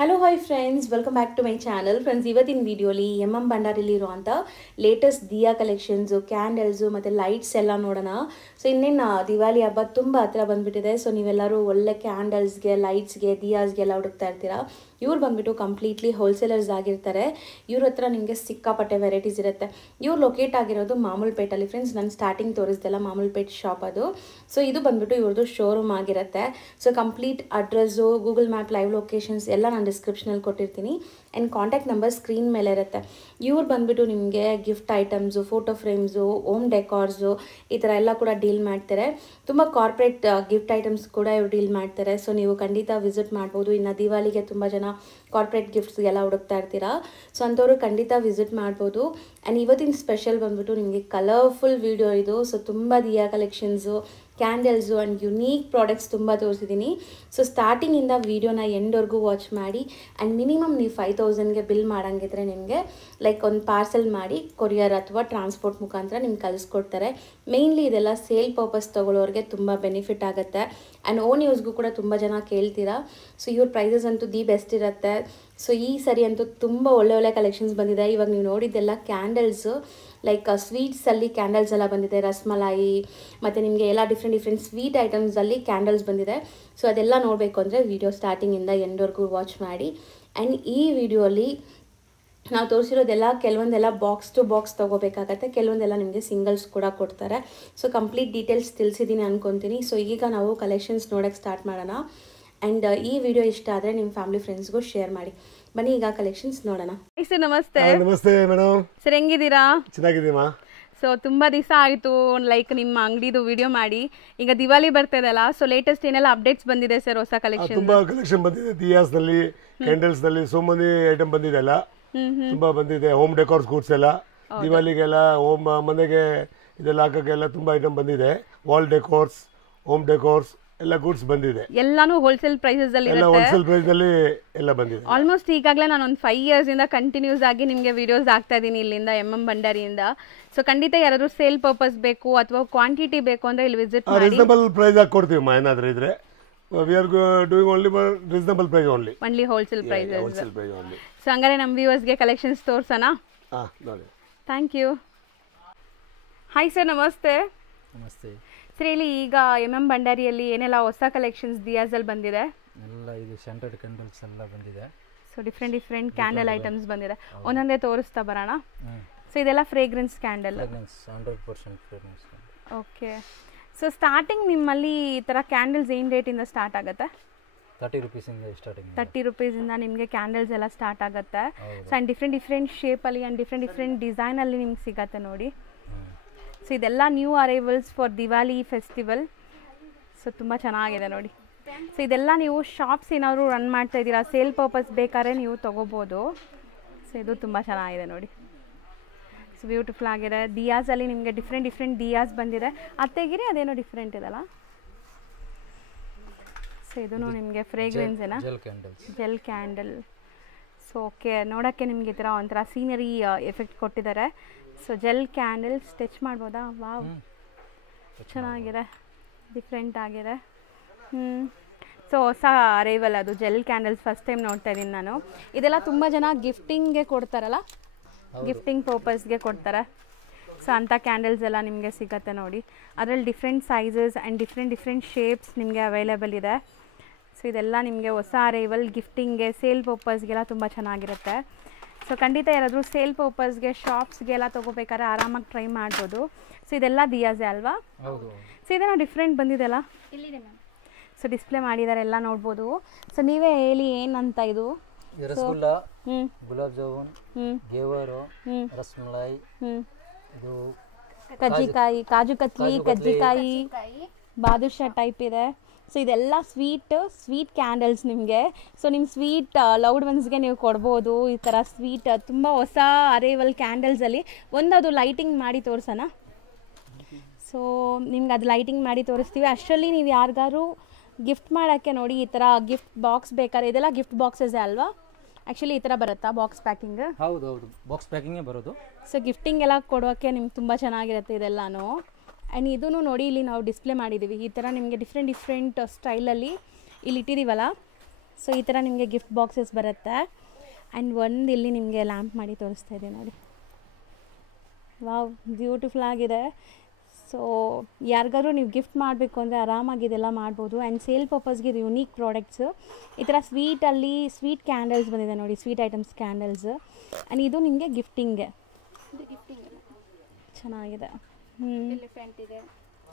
Hello hi friends, welcome back to my channel. Friends, ಇವತ್ತಿನ ವಿಡಿಯೋಲಿ ಬಂಡಾರಿಲಿ ಇರುವಂಥ ಲೇಟೆಸ್ಟ್ ದಿಯಾ ಕಲೆಕ್ಷನ್ಸು, ಕ್ಯಾಂಡಲ್ಸು ಮತ್ತು ಲೈಟ್ಸ್ ಎಲ್ಲ ನೋಡೋಣ. ಸೊ ಇನ್ನೇನು ದಿವಾಲಿ ಹಬ್ಬ ತುಂಬ ಹತ್ರ ಬಂದುಬಿಟ್ಟಿದೆ. ಸೊ ನೀವೆಲ್ಲರೂ ಒಳ್ಳೆ ಕ್ಯಾಂಡಲ್ಸ್ಗೆ, ಲೈಟ್ಸ್ಗೆ, ದಿಯಾಸ್ಗೆಲ್ಲ ಹುಡುಕ್ತಾ ಇರ್ತೀರಾ. ಇವ್ರು ಬಂದುಬಿಟ್ಟು ಕಂಪ್ಲೀಟ್ಲಿ ಹೋಲ್ಸೇಲರ್ಸ್ ಆಗಿರ್ತಾರೆ. ಇವ್ರ ಹತ್ರ ನಿಮಗೆ ಸಿಕ್ಕಾಪಟ್ಟೆ ವೆರೈಟೀಸ್ ಇರುತ್ತೆ. ಇವ್ರು ಲೊಕೇಟ್ ಆಗಿರೋದು ಮಾಮೂಲ್ಪೇಟಲ್ಲಿ. ಫ್ರೆಂಡ್ಸ್, ನಾನು ಸ್ಟಾರ್ಟಿಂಗ್ ತೋರಿಸ್ದೆಲ್ಲ ಮಾಮೂಲ್ಪೇಟ್ ಶಾಪ್ ಅದು. ಸೊ ಇದು ಬಂದುಬಿಟ್ಟು ಇವ್ರದ್ದು ಶೋರೂಮ್ ಆಗಿರುತ್ತೆ. So complete address, Google map live locations ಎಲ್ಲ ನಾನು ಡಿಸ್ಕ್ರಿಪ್ಷನಲ್ಲಿ ಕೊಟ್ಟಿರ್ತೀನಿ. ಆ್ಯಂಡ್ ಕಾಂಟ್ಯಾಕ್ಟ್ ನಂಬರ್ ಸ್ಕ್ರೀನ್ ಮೇಲೆ ಇರುತ್ತೆ. ಇವ್ರು ಬಂದುಬಿಟ್ಟು ನಿಮಗೆ gift items, photo frames, home decors ಈ ಥರ ಎಲ್ಲ ಕೂಡ ಡೀಲ್ ಮಾಡ್ತಾರೆ. ತುಂಬ ಕಾರ್ಪೊರೇಟ್ ಗಿಫ್ಟ್ ಐಟಮ್ಸ್ ಕೂಡ ಇವ್ರು ಡೀಲ್ ಮಾಡ್ತಾರೆ. ಸೊ ನೀವು ಖಂಡಿತ ವಿಸಿಟ್ ಮಾಡ್ಬೋದು. ಇನ್ನು ದಿವಾಲಿಗೆ ತುಂಬ ಜನ ಕಾರ್ಪೊರೇಟ್ ಗಿಫ್ಟ್ಸ್ಗೆಲ್ಲ ಹುಡುಕ್ತಾ ಇರ್ತೀರಾ. ಸೊ ಅಂಥವ್ರು ಖಂಡಿತ ವಿಸಿಟ್ ಮಾಡ್ಬೋದು. ಆ್ಯಂಡ್ ಇವತ್ತಿನ ಸ್ಪೆಷಲ್ ಬಂದುಬಿಟ್ಟು ನಿಮಗೆ ಕಲರ್ಫುಲ್ ವಿಡಿಯೋ ಇದು. ಸೊ ತುಂಬ diya collections, candles and unique products ತುಂಬ ತೋರಿಸಿದ್ದೀನಿ. ಸೊ ಸ್ಟಾರ್ಟಿಂಗಿಂದ ವೀಡಿಯೋನ ಎಂಡ್ವರೆಗೂ ವಾಚ್ ಮಾಡಿ. ಆ್ಯಂಡ್ ಮಿನಿಮಮ್ ನೀವು 5000ಗೆ ಬಿಲ್ ಮಾಡೋಂಗಿದ್ರೆ ನಿಮಗೆ ಲೈಕ್ ಒಂದು ಪಾರ್ಸೆಲ್ ಮಾಡಿ ಕೊರಿಯರ್ ಅಥವಾ ಟ್ರಾನ್ಸ್ಪೋರ್ಟ್ ಮುಖಾಂತರ ನಿಮ್ಗೆ ಕಳಿಸ್ಕೊಡ್ತಾರೆ. ಮೇಯ್ನ್ಲಿ ಇದೆಲ್ಲ ಸೇಲ್ ಪರ್ಪಸ್ ತೊಗೊಳ್ಳೋರಿಗೆ ತುಂಬ ಬೆನಿಫಿಟ್ ಆಗುತ್ತೆ. ಆ್ಯಂಡ್ ಓನ್ ಯೂಸ್ಗೂ ಕೂಡ ತುಂಬ ಜನ ಕೇಳ್ತೀರಾ. ಸೊ ಇವ್ರ ಪ್ರೈಸಸ್ ಅಂತೂ ದಿ ಬೆಸ್ಟ್ ಇರುತ್ತೆ. ಸೊ ಈ ಸರಿ ಅಂತೂ ತುಂಬ ಒಳ್ಳೆ ಕಲೆಕ್ಷನ್ಸ್ ಬಂದಿದೆ. ಇವಾಗ ನೀವು ನೋಡಿದ್ದೆಲ್ಲ ಕ್ಯಾಂಡಲ್ಸು, ಲೈಕ್ ಸ್ವೀಟ್ಸಲ್ಲಿ ಕ್ಯಾಂಡಲ್ಸ್ ಎಲ್ಲ ಬಂದಿದೆ. ರಸ್ಮಲಾಯಿ ಮತ್ತು ನಿಮಗೆ ಎಲ್ಲ ಡಿಫ್ರೆಂಟ್ ಸ್ವೀಟ್ ಐಟಮ್ಸಲ್ಲಿ ಕ್ಯಾಂಡಲ್ಸ್ ಬಂದಿದೆ. ಸೊ ಅದೆಲ್ಲ ನೋಡಬೇಕು ಅಂದರೆ ವಿಡಿಯೋ ಸ್ಟಾರ್ಟಿಂಗಿಂದ ಎಂಡ್ವರೆಗೂ ವಾಚ್ ಮಾಡಿ. ಆ್ಯಂಡ್ ಈ ವಿಡಿಯೋಲಿ ನಾವು ತೋರಿಸಿರೋದೆಲ್ಲ ಕೆಲವೊಂದೆಲ್ಲ ಬಾಕ್ಸ್ ಟು ಬಾಕ್ಸ್ ತೊಗೋಬೇಕಾಗತ್ತೆ, ಕೆಲವೊಂದೆಲ್ಲ ನಿಮಗೆ ಸಿಂಗಲ್ಸ್ ಕೂಡ ಕೊಡ್ತಾರೆ. ಸೊ ಕಂಪ್ಲೀಟ್ ಡೀಟೇಲ್ಸ್ ತಿಳಿಸಿದ್ದೀನಿ ಅಂದ್ಕೊತೀನಿ. ಸೊ ಈಗ ನಾವು ಕಲೆಕ್ಷನ್ಸ್ ನೋಡೋಕ್ಕೆ ಸ್ಟಾರ್ಟ್ ಮಾಡೋಣ. ಆ್ಯಂಡ್ ಈ ವಿಡಿಯೋ ಇಷ್ಟ ಆದರೆ ನಿಮ್ಮ ಫ್ಯಾಮಿಲಿ ಫ್ರೆಂಡ್ಸ್ಗೂ ಶೇರ್ ಮಾಡಿ. ಬನ್ನಿ ಈಗ ಕಲೆಕ್ಷನ್ಸ್ ನೋಡೋಣ. ಸರ್ ನಮಸ್ತೆ. ನಮಸ್ತೆ ಮೇಡಮ್. ಸರ್ ಹೆಂಗಿದ್ದೀರಾ? ಚೆನ್ನಾಗಿದ್ದೀಮಾ. ಸೊ ತುಂಬ ದಿವಸ ಆಯಿತು ಲೈಕ್ ನಿಮ್ಮ ಅಂಗಡಿದು ವಿಡಿಯೋ ಮಾಡಿ. ಈಗ ದಿವಾಲಿ ಬರ್ತಿದೆಲ್ಲ, ಸೊ ಲೇಟೆಸ್ಟ್ ಏನೆಲ್ಲ ಅಪ್ಡೇಟ್ಸ್ ಬಂದಿದೆ ಸರ್? ಹೊಸ ಕಲೆಕ್ಷನ್ ತುಂಬಾ ಕಲೆಕ್ಷನ್ ಬಂದಿದೆ. ದಿಯಾಸ್ ನಲ್ಲಿ, ಕ್ಯಾಂಡಲ್ಸ್ ನಲ್ಲಿ ಸೋ ಮೆನಿ ಐಟಮ್ ಬಂದಿದೆ. ಎಲ್ಲ ತುಂಬಾ ಬಂದಿದೆ. ಹೋಮ್ ಡೆಕೋರ್ಸ್ ಗೂಡ್ಸ್ ಎಲ್ಲ ದಿವಾಲಿಗೆಲ್ಲ ಹೋಮ್ ಮನೆಗೆ ಇದೆಲ್ಲ ಹಾಕಕ್ಕೆಲ್ಲ ತುಂಬಾ ಐಟಮ್ ಬಂದಿದೆ. ವಾಲ್ ಡೆಕೋರ್ಸ್, ಹೋಮ್ ಡೆಕೋರ್ಸ್ ಎಲ್ಲ ಗೂಡ್ಸ್ ಬಂದಿದೆ. ಎಲ್ಲಾನು ಹೋಲ್ಸೇಲ್ ಪ್ರೈಸಸ್ ಅಲ್ಲಿ ಎಲ್ಲ ಹೋಲ್ಸೇಲ್ ಪ್ರೈಸ್ ಅಲ್ಲಿ ಎಲ್ಲ ಬಂದಿದೆ. ಆಲ್ಮೋಸ್ಟ್ ಈಗಾಗಲೇ ನಾನು ಒಂದು 5 years ಇಂದ ಕಂಟಿನ್ಯೂಸ್ ಆಗಿ ನಿಮಗೆ ವಿಡಿಯೋಸ್ ಆಗ್ತಾ ಇದ್ದೀನಿ ಇಲ್ಲಿಂದ ಬಂಡಾರಿಯಿಂದ. ಸೊ ಖಂಡಿತ ಯಾರಾದ್ರೂ ಸೇಲ್ ಪರ್ಪಸ್ ಬೇಕು ಅಥವಾ ಕ್ವಾಂಟಿಟಿ ಬೇಕು ಅಂದ್ರೆ ಇಲ್ಲಿ ವಿಸಿಟ್ ಮಾಡಿ. ರೀಸನಬಲ್ ಪ್ರೈಸ್ ಆಗಿ ಕೊಡ್ತೀವಿ ಮಾ. ಏನಾದ್ರೂ ಇದ್ರೆ we are doing only for reasonable price only wholesale prices. wholesale price only. So ಹಂಗಾರೆ ನಮ್ಮ ವ್ಯೂವರ್ಸ್ ಗೆ ಕಲೆಕ್ಷನ್ಸ್ ತೋರ್ಸೋಣ. ನೋಡಿ. Thank you. ಹಾಯ್ ಸರ್, ನಮಸ್ತೆ. ನಮಸ್ತೆ ಸರ್, ಇಲ್ಲಿ ಈಗ ಬಂಡಾರಿಯಲ್ಲಿ ಏನೆಲ್ಲ ಹೊಸ ಕಲೆಕ್ಷನ್ಸ್ ದಿಯಾಸಲ್ಲಿ ಬಂದಿದೆ? ಎಲ್ಲ ಇದು ಸೆಂಟರ್ಡ್ ಕ್ಯಾಂಡಲ್ಸ್ ಎಲ್ಲ ಬಂದಿದೆ. ಸೊ ಡಿಫ್ರೆಂಟ್ ಕ್ಯಾಂಡಲ್ ಐಟಮ್ಸ್ ಬಂದಿದೆ. ಒಂದೊಂದೇ ತೋರಿಸ್ತಾ ಬರೋಣ. ಸೊ ಇದೆಲ್ಲ fragrance candle. 100% fragrance. Okay. So starting ನಿಮ್ಮಲ್ಲಿ ಈ ಥರ ಕ್ಯಾಂಡಲ್ಸ್ ಏನು ರೇಟಿಂದ ಸ್ಟಾರ್ಟ್ ಆಗುತ್ತೆ? 30 ರೂಪೀಸಿಂದ ಸ್ಟಾರ್ಟಿಂಗ್. 30 ರೂಪೀಸಿಂದ ನಿಮಗೆ ಕ್ಯಾಂಡಲ್ಸ್ ಎಲ್ಲ ಸ್ಟಾರ್ಟ್ ಆಗುತ್ತೆ. ಸೊ ಆ್ಯಂಡ್ ಡಿಫ್ರೆಂಟ್ ಶೇಪಲ್ಲಿ ಆ್ಯಂಡ್ ಡಿಫ್ರೆಂಟ್ ಡಿಸೈನಲ್ಲಿ ನಿಮ್ಗೆ ಸಿಗತ್ತೆ ನೋಡಿ. ಸೊ ಇದೆಲ್ಲ new arrivals for Diwali festival. So ತುಂಬ ಚೆನ್ನಾಗಿದೆ ನೋಡಿ. ಸೊ ಇದೆಲ್ಲ ನೀವು ಶಾಪ್ಸ್ ಏನಾದ್ರು ರನ್ ಮಾಡ್ತಾ ಇದ್ದೀರಾ, ಸೇಲ್ ಪರ್ಪಸ್ ಬೇಕಾದ್ರೆ ನೀವು ತೊಗೋಬೋದು. ಸೊ ಇದು ತುಂಬ ಚೆನ್ನಾಗಿದೆ ನೋಡಿ. ಸೊ ಬ್ಯೂಟಿಫುಲ್ ಆಗಿದೆ. ದಿಯಾಸಲ್ಲಿ ನಿಮಗೆ ಡಿಫ್ರೆಂಟ್ ದಿಯಾಸ್ ಬಂದಿದೆ. ಅತ್ತೆಗಿರಿ ಅದೇನೋ ಡಿಫ್ರೆಂಟ್ ಇದೆಲ್ಲ. ಸೊ ಇದೂ ನಿಮಗೆ ಫ್ರೇಗ್ರೆನ್ಸ್ ಏನಾ? Gel candle. ಸೊ ಓಕೆ, ನೋಡೋಕ್ಕೆ ನಿಮಗೆ ಈ ಥರ ಒಂಥರ ಸೀನರಿ ಎಫೆಕ್ಟ್ ಕೊಟ್ಟಿದ್ದಾರೆ. ಸೊ ಜೆಲ್ ಕ್ಯಾಂಡಲ್ ಸ್ಟಿಚ್ ಮಾಡ್ಬೋದಾ? ವಾವ್, ಚೆನ್ನಾಗಿದೆ, ಡಿಫ್ರೆಂಟ್ ಆಗಿದೆ. ಸೊ ಹೊಸ ಅರೈವಲ್ ಅದು ಜೆಲ್ ಕ್ಯಾಂಡಲ್ಸ್. ಫಸ್ಟ್ ಟೈಮ್ ನೋಡ್ತಾ ಇದ್ದೀನಿ ನಾನು. ಇದೆಲ್ಲ ತುಂಬ ಜನ ಗಿಫ್ಟಿಂಗ್ಗೆ ಕೊಡ್ತಾರಲ್ಲ, ಗಿಫ್ಟಿಂಗ್ ಪರ್ಪಸ್ಗೆ ಕೊಡ್ತಾರೆ. ಸೊ ಅಂಥ ಕ್ಯಾಂಡಲ್ಸ್ ಎಲ್ಲ ನಿಮಗೆ ಸಿಗತ್ತೆ ನೋಡಿ. ಅದರಲ್ಲಿ different sizes and different shapes ನಿಮಗೆ ಅವೈಲೇಬಲ್ ಇದೆ. ಸೊ ಇದೆಲ್ಲ ನಿಮಗೆ ಹೊಸ ಅರೈವಲ್ ಗಿಫ್ಟಿಂಗ್ಗೆ, ಸೇಲ್ ಪರ್ಪಸ್ಗೆಲ್ಲ ತುಂಬ ಚೆನ್ನಾಗಿರುತ್ತೆ. ಸೊ ಖಂಡಿತ ಯಾರಾದರೂ ಸೇಲ್ ಪರ್ಪಸ್ಗೆ, ಶಾಪ್ಸ್ಗೆಲ್ಲ ತೊಗೋಬೇಕಾದ್ರೆ ಆರಾಮಾಗಿ ಟ್ರೈ ಮಾಡ್ಬೋದು. ಸೊ ಇದೆಲ್ಲ ದಿಯಾಸೆ ಅಲ್ವಾ? ಸೊ ಇದೇನೋ ಡಿಫ್ರೆಂಟ್ ಬಂದಿದೆಲ್ಲ. ಸೊ ಡಿಸ್ಪ್ಲೇ ಮಾಡಿದ್ದಾರೆ, ಎಲ್ಲ ನೋಡ್ಬೋದು. ಸೊ ನೀವೇ ಹೇಳಿ ಏನಂತ ಇದು? ರಸಗುಲ್ಲ, ಗುಲಾಬ್ ಜಾಮೂನ್, ಗೇವರು, ರಸ್ಮಲೈ, ಇದು ಕಜ್ಜಿಕಾಯಿ, ಕಾಜು ಕತ್ಲಿ, ಕಜ್ಜಿಕಾಯಿ, ಬಾದುಷಾ ಟೈಪ್ ಇದೆ. ಸೊ ಇದೆಲ್ಲ ಸ್ವೀಟ್ ಕ್ಯಾಂಡಲ್ಸ್ ನಿಮಗೆ. ಸೊ ನಿಮ್ಮ ಸ್ವೀಟ್ ಲೌಡ್ ಒನ್ಸ್ಗೆ ನೀವು ಕೊಡ್ಬೋದು. ಈ ಥರ ಸ್ವೀಟ್ ತುಂಬ ಹೊಸ ಅರೈವಲ್ ಕ್ಯಾಂಡಲ್ಸಲ್ಲಿ ಅದು ಲೈಟಿಂಗ್ ಮಾಡಿ ತೋರಿಸೋಣ. ಸೊ ನಿಮ್ಗೆ ಅದು ಲೈಟಿಂಗ್ ಮಾಡಿ ತೋರಿಸ್ತೀವಿ. ಅಷ್ಟರಲ್ಲಿ ನೀವು ಯಾರಿಗಾರು ಗಿಫ್ಟ್ ಮಾಡೋಕ್ಕೆ ನೋಡಿ ಈ ಥರ ಗಿಫ್ಟ್ ಬಾಕ್ಸ್ ಬೇಕಾದ್ರೆ, ಇದೆಲ್ಲ ಗಿಫ್ಟ್ ಬಾಕ್ಸಸ್ ಅಲ್ವಾ? ಆ್ಯಕ್ಚುಲಿ ಈ ಥರ ಬರುತ್ತಾ ಬಾಕ್ಸ್ ಪ್ಯಾಕಿಂಗ್? ಹೌದು, ಬಾಕ್ಸ್ ಪ್ಯಾಕಿಂಗೇ ಬರೋದು. ಸೊ ಗಿಫ್ಟಿಂಗ್ ಎಲ್ಲ ಕೊಡೋಕ್ಕೆ ನಿಮ್ಗೆ ತುಂಬ ಚೆನ್ನಾಗಿರುತ್ತೆ ಇದೆಲ್ಲನೂ. ಆ್ಯಂಡ್ ಇದೂ ನೋಡಿ, ಇಲ್ಲಿ ನಾವು ಡಿಸ್ಪ್ಲೇ ಮಾಡಿದ್ದೀವಿ ಈ ಥರ ನಿಮಗೆ ಡಿಫ್ರೆಂಟ್ ಸ್ಟೈಲಲ್ಲಿ ಇಲ್ಲಿ ಇಟ್ಟಿದ್ದೀವಲ್ಲ. ಸೊ ಈ ಥರ ನಿಮಗೆ ಗಿಫ್ಟ್ ಬಾಕ್ಸಸ್ ಬರುತ್ತೆ. ಆ್ಯಂಡ್ ಒಂದು ಇಲ್ಲಿ ನಿಮಗೆ ಲ್ಯಾಂಪ್ ಮಾಡಿ ತೋರಿಸ್ತಾ ಇದೆ ನೋಡಿ. ವಾವ್, ಬ್ಯೂಟಿಫುಲ್ ಆಗಿದೆ. ಸೊ ಯಾರಿಗಾದ್ರೂ ನೀವು ಗಿಫ್ಟ್ ಮಾಡಬೇಕು ಅಂದರೆ ಆರಾಮಾಗಿ ಇದೆಲ್ಲ ಮಾಡ್ಬೋದು. ಆ್ಯಂಡ್ ಸೇಲ್ ಪರ್ಪಸ್ಗೆ ಇದು ಯುನೀಕ್ ಪ್ರಾಡಕ್ಟ್ಸು. ಈ ಥರ ಸ್ವೀಟಲ್ಲಿ ಸ್ವೀಟ್ ಕ್ಯಾಂಡಲ್ಸ್ ಬಂದಿದೆ ನೋಡಿ, ಸ್ವೀಟ್ ಐಟಮ್ಸ್ ಕ್ಯಾಂಡಲ್ಸ್. ಆ್ಯಂಡ್ ಇದು ನಿಮಗೆ ಗಿಫ್ಟಿಂಗ್ಗೆ ಚೆನ್ನಾಗಿದೆ.